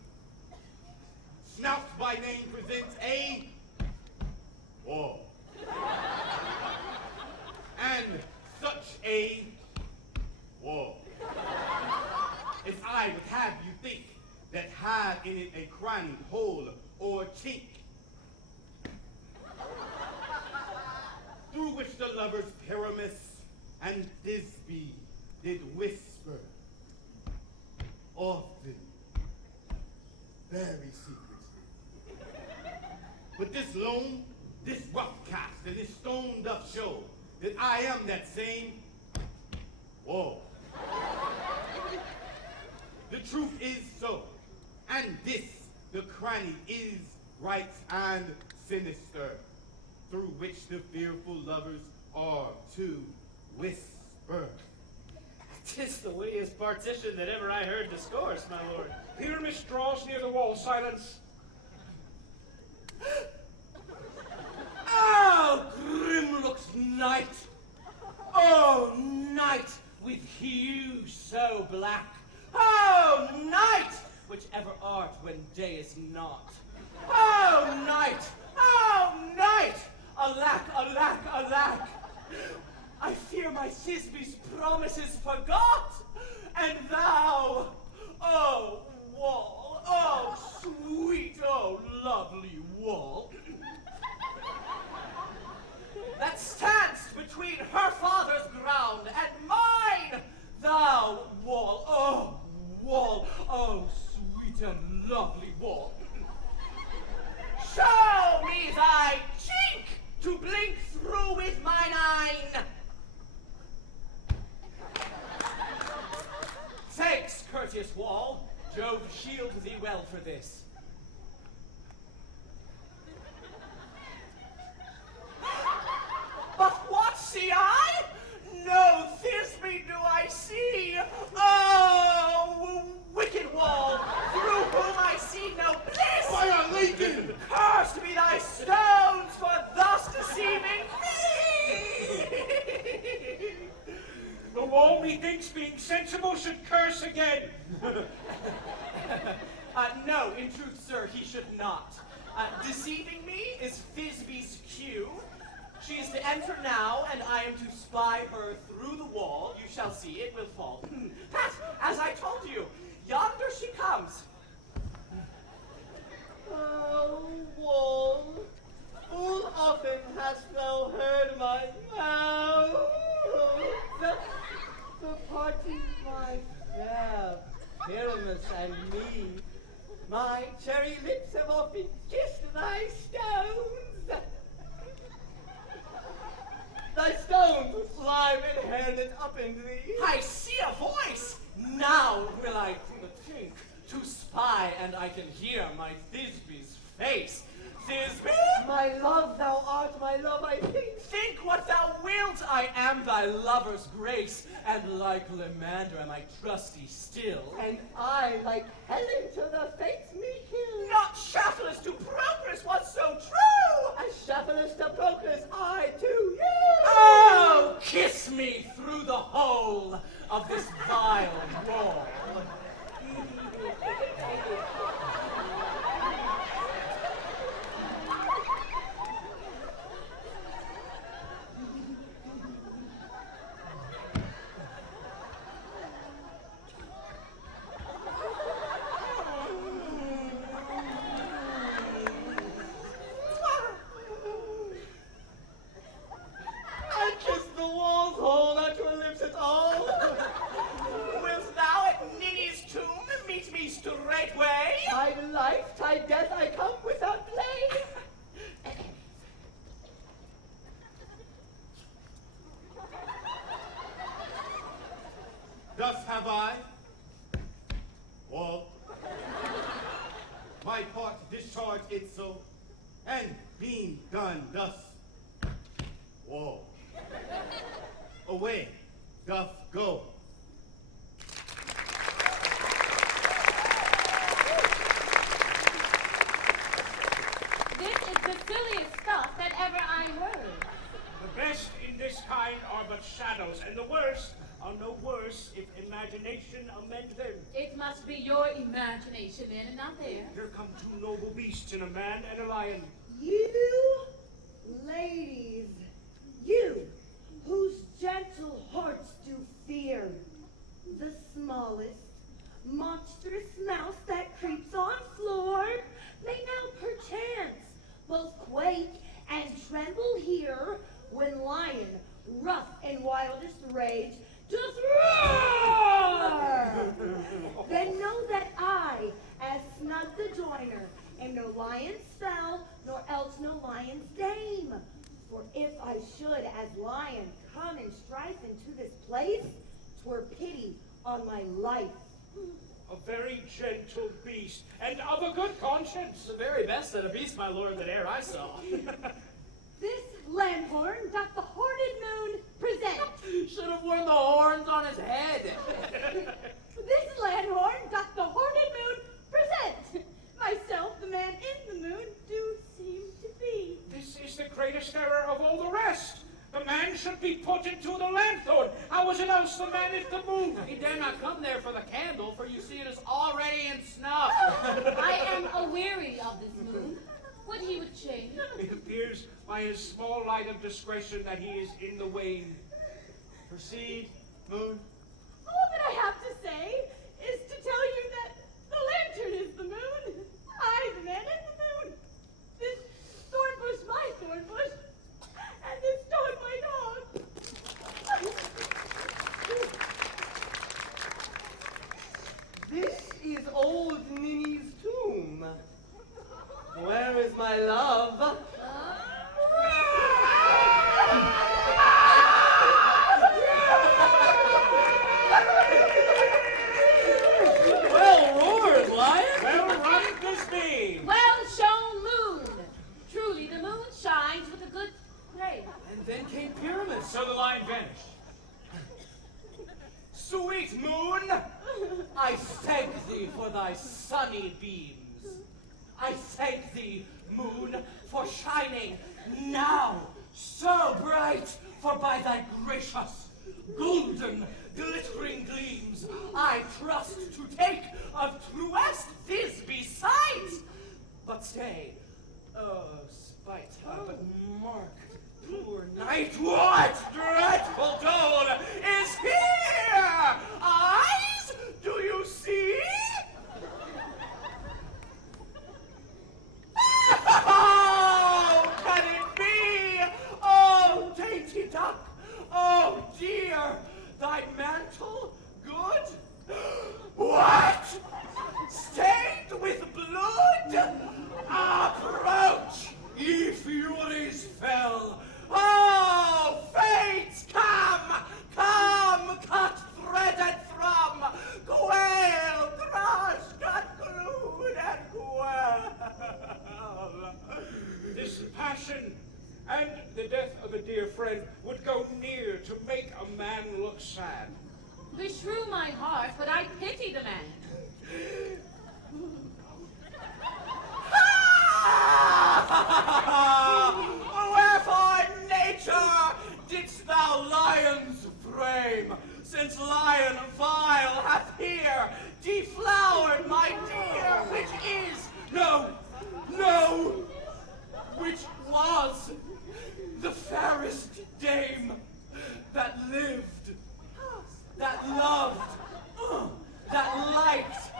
Snout by name, presents a wall. And such a wall as I would have you think that had in it a cranny, hole, or chink, through which the lovers Pyramus and Thisbe did whisper, often, very secretly. But this loam, this rough cast, and this stone doth show that I am that same wall. The truth is so, and this, the cranny, is right and sinister, through which the fearful lovers are to whisper. 'Tis the wittiest partition that ever I heard discourse, my lord. Pyramus draws near the wall. Silence. Oh, grim looks night! Oh, night with hue so black! Oh, night, whichever art when day is not! Oh, night! Oh, night! Alack, alack, alack! I fear my Thisbe's promises forgot, and thou, oh, wall, oh, sweet, oh, lovely wall, that standst between her father's ground and mine, thou wall, oh, sweet and lovely wall. Show me thy chink to blink through with mine eyne. Thanks, courteous wall. Jove shield thee well for this. But what see I? No Thisbe do I see. Oh, wicked wall, through whom I see no bliss. Fire, Lincoln! Cursed be thy stones for thus deceiving me. The wall, methinks, being sensible, should curse again. No, in truth, sir, he should not. Deceiving me is Thisbe's cue. She is to enter now, and I am to spy her through the wall. You shall see, it will fall. Pat, as I told you, yonder she comes. Oh, wall, full often hast thou heard my mouth. The party, my fair Pyramus and me, my cherry lips have often kissed thy stones. Thy stones will slime and hand it up in thee. I see a voice. Now will I think to spy, and I can hear my Thisbe's face. Thisbe? My love thou art, my love I think. Think what thou wilt, I am thy lover's grace, and like Lysander am I trusty still. And I, like Helen, to the fates me kill. Not Shafalus to Procris was so true! As Shafalus to Procris, I to you! Oh, kiss me through the hole of this vile wall. Thus have I, all, my part discharged it so, and being done thus, all, away doth go. silliest stuff that ever I heard. The best in this kind are but shadows, and the worst are no worse if imagination amend them. It must be your imagination then, and not theirs. Here come two noble beasts in a man and a lion. You, ladies, you, whose gentle hearts do fear the smallest, monstrous mouse that creeps on floor, may now perchance both quake and tremble here when lion, rough in wildest rage, doth roar. Then know that I, as Snug the joiner, am no lion's fell, nor else no lion's dame. For if I should, as lion, come in strife into this place, 'twere pity on my life. A very gentle beast, and of a good conscience. The very best of a beast, my lord, that e'er I saw. This lanthorn doth the horned moon present. Should have worn the horns on his head. This lanthorn doth the horned moon present. Myself, the man in the moon, do seem to be. This is the greatest error of all the rest. The man should be put into the lanthorn. How is it else the man is the moon? He dare not come there for the candle, for you see it is already in snuff. I am aweary of this moon. Would he would change? It appears by his small light of discretion that he is in the wane. Proceed, moon. All that I have to say is to tell you that the lantern is the moon. I, the man in the moon. This thorn bush, my thorn bush. And this dog, my dog. This is old Ninny's tomb. Where is my love? Well roared, lion! Well run this be! Well shown moon. Truly the moon shines with a good ray. And then came pyramids. So the lion vanished. Sweet moon, I thank thee for thy sunny beams. I thank thee, moon, for shining now so bright, for by thy gracious, golden, glittering gleams, I trust to take of truest Thisbe sight. But stay, spite, but mark, poor night, what dreadful dawn is here? Eyes, do you see? Oh, can it be? Oh, dainty duck, oh dear, thy mantle good? What? Stained with blood? Approach, ye furies fell. Oh, fates, come, cut thread and thrum, quail, crush, cut, glued, and quail. This passion and the death of a dear friend would go near to make a man look sad. Beshrew my heart, but I pity the man. Wherefore, nature, didst thou lions frame, since lion vile hath here deflowered my dear, which is, no, which was the fairest dame that lived, that loved, that liked,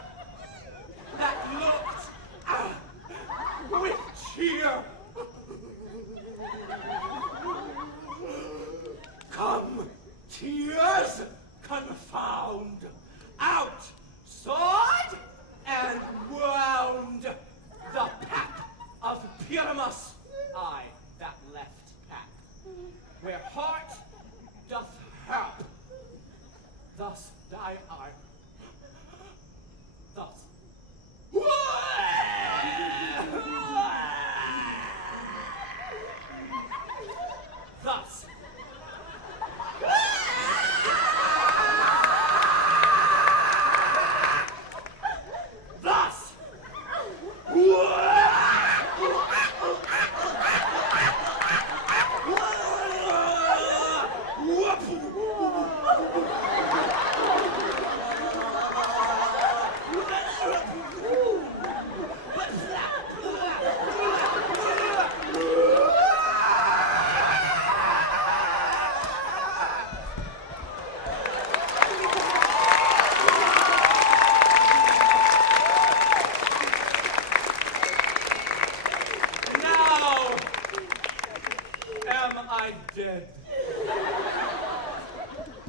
I dead.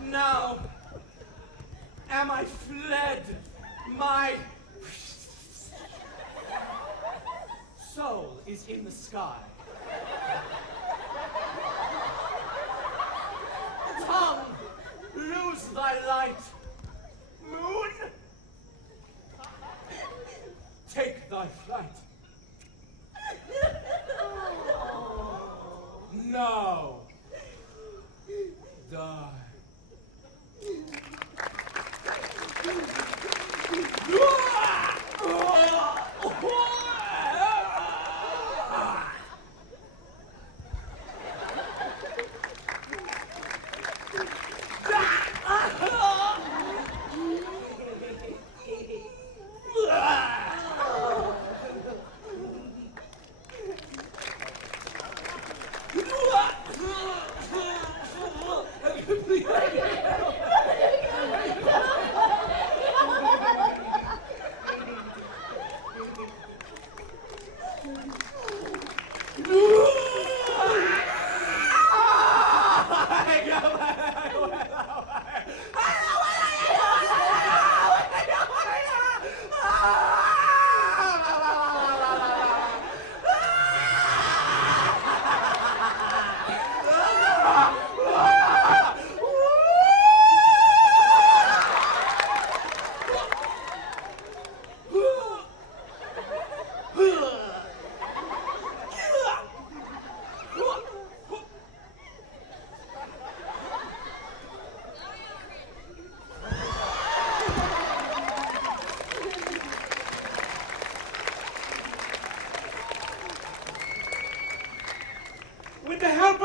Now am I fled, my soul is in the sky. Tongue, lose thy light. Moon, take thy flight. Now, die.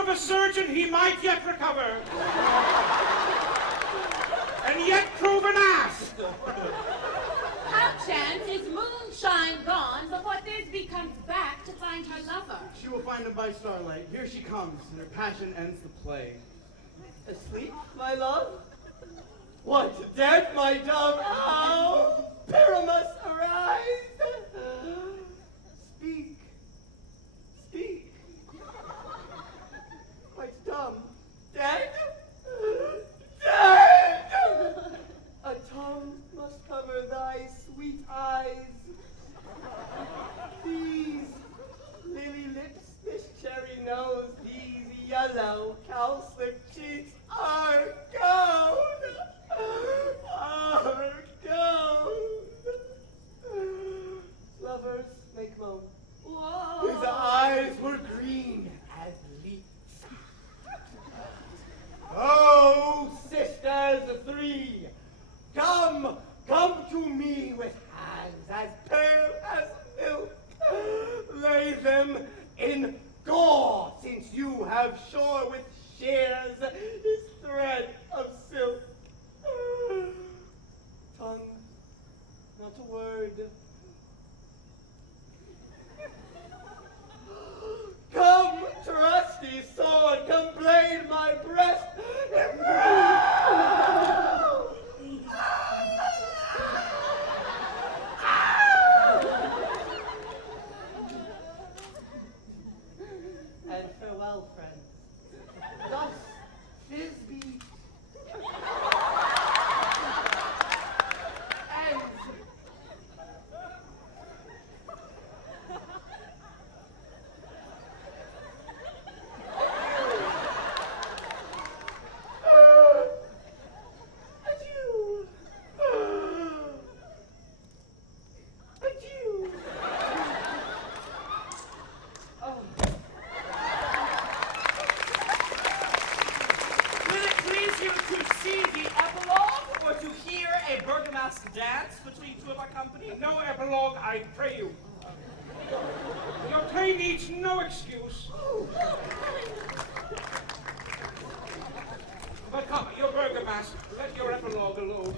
A surgeon he might yet recover, and yet prove an ass. How chance is moonshine gone before Thisbe comes back to find her lover? She will find him by starlight. Here she comes, and her passion ends the play. Asleep, my love? What, dead, my dove? Ow! Pyramus, arise! Speak. Speak. Quite dumb. Dead? Dead! A tongue must cover thy sweet eyes. These lily lips, this cherry nose, these yellow cowslip cheeks are gold! Are gold! Lovers make moan. Whoa. His eyes were green as leaves. Oh, sisters three, come to me with hands as pale as milk. Lay them in gore, since you have shore with shears his thread of silk. Tongue, not a word. Come, trusty sword, come blade my breast. And farewell, friends. Thus, Thisbe ends. Adieu. Adieu. Oh. Will it please you to see the epilogue or to hear a burgomaster dance between two of our company? No epilogue, I pray you. Your play needs no excuse. But come, your burgomaster, let your epilogue alone.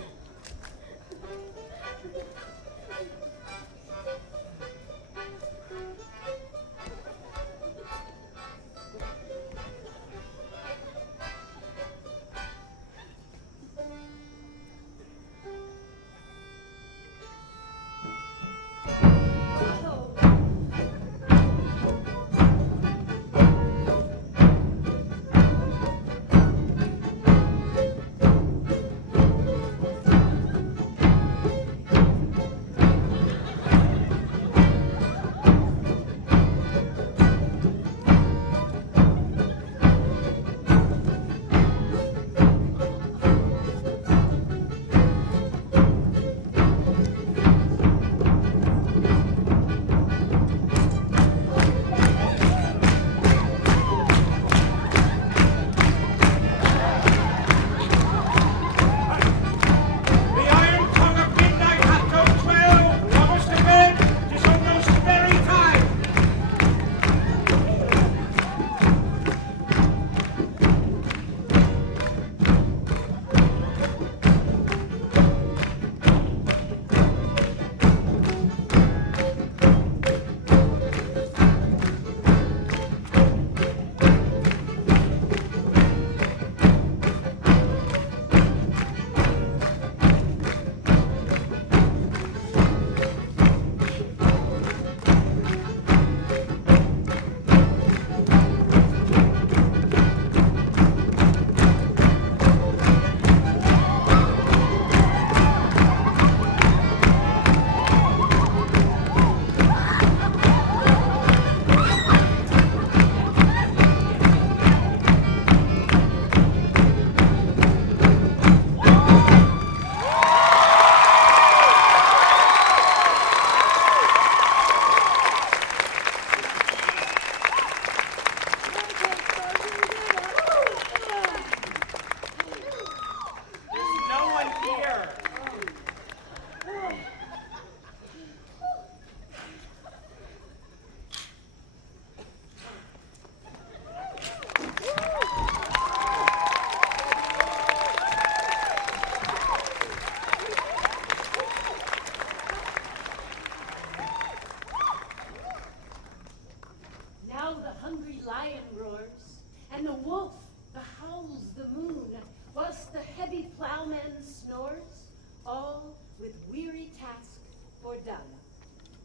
hungry lion roars, and the wolf behowls the moon, whilst the heavy plowman snores, all with weary task fordone.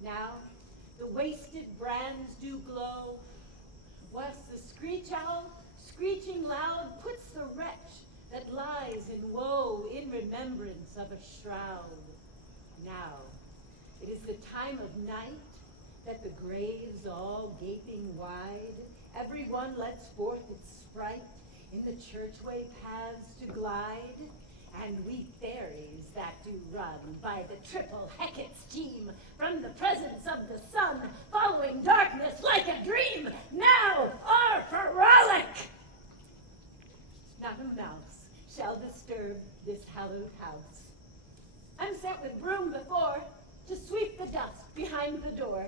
Now the wasted brands do glow, whilst the screech owl, screeching loud, puts the wretch that lies in woe in remembrance of a shroud. Now it is the time of night, that the graves all gaping wide, every one lets forth its sprite in the churchway paths to glide, and we fairies that do run by the triple Hecate's team, from the presence of the sun, following darkness like a dream, now are frolic. Not a mouse shall disturb this hallowed house. I'm sent with broom before, to sweep the dust behind the door.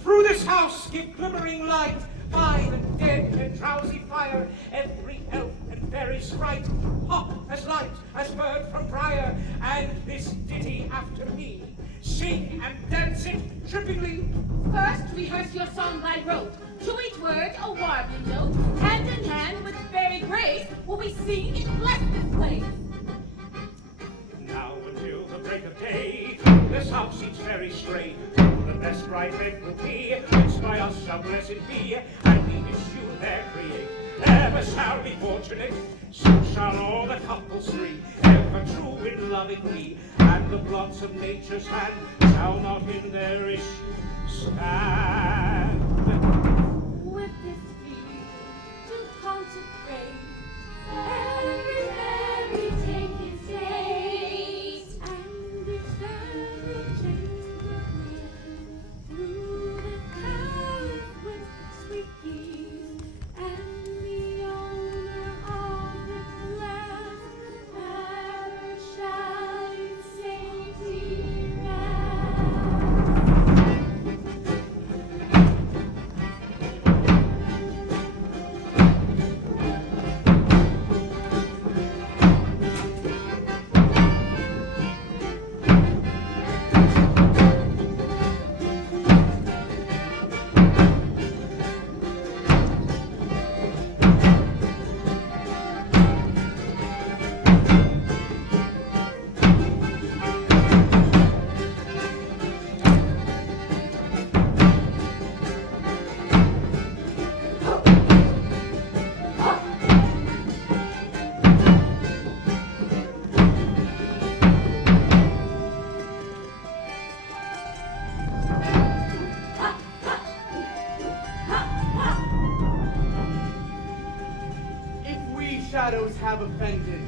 Through this house give glimmering light, by the dead and drowsy fire, every elf and fairy sprite hop as light as bird from briar, and this ditty after me, sing and dance it trippingly. First rehearse your song by rote, to each word a warbling note, hand in hand with fairy grace, will we sing and bless this place. Now until the break of day, through this house each fairy stray, the best bride bed will be, which by us shall blessed be, and we wish you there create. Ever shall be fortunate, so shall all the couples three, ever true in loving we, and the blots of nature's hand shall not in their issue stand. With this view to consecrate, every fairy take his place, and this fairy gentleman through the palace with sweet keys, and the owner of the glass ever shall in safety shadows have offended,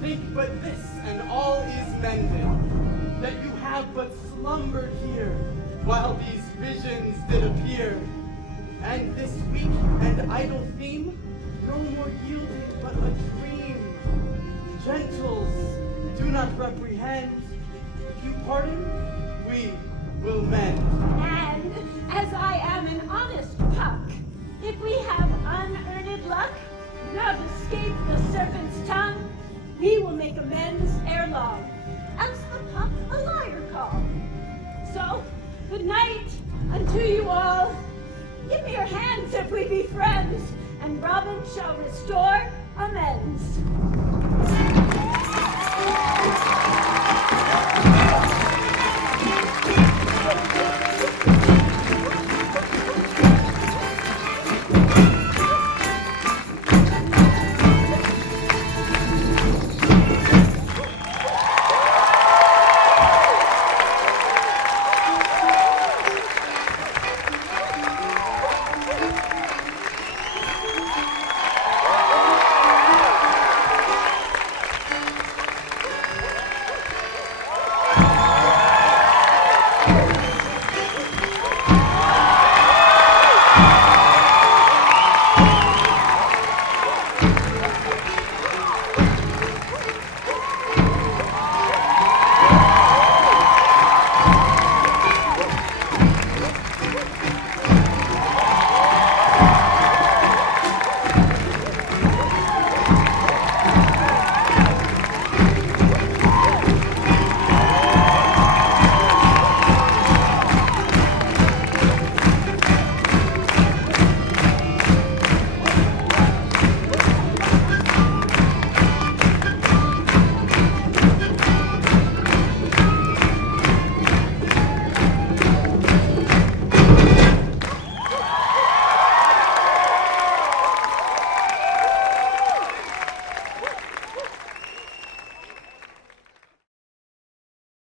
think but this, and all is mended, that you have but slumbered here, while these visions did appear, and this weak and idle theme, no more yielded but a dream. Gentles, do not reprehend, if you pardon, we will mend. And as I am an honest puck, if we have unearned luck, not escape the serpent's tongue, we will make amends ere long, else the puck a liar call. So, good night unto you all. Give me your hands if we be friends, and Robin shall restore amends.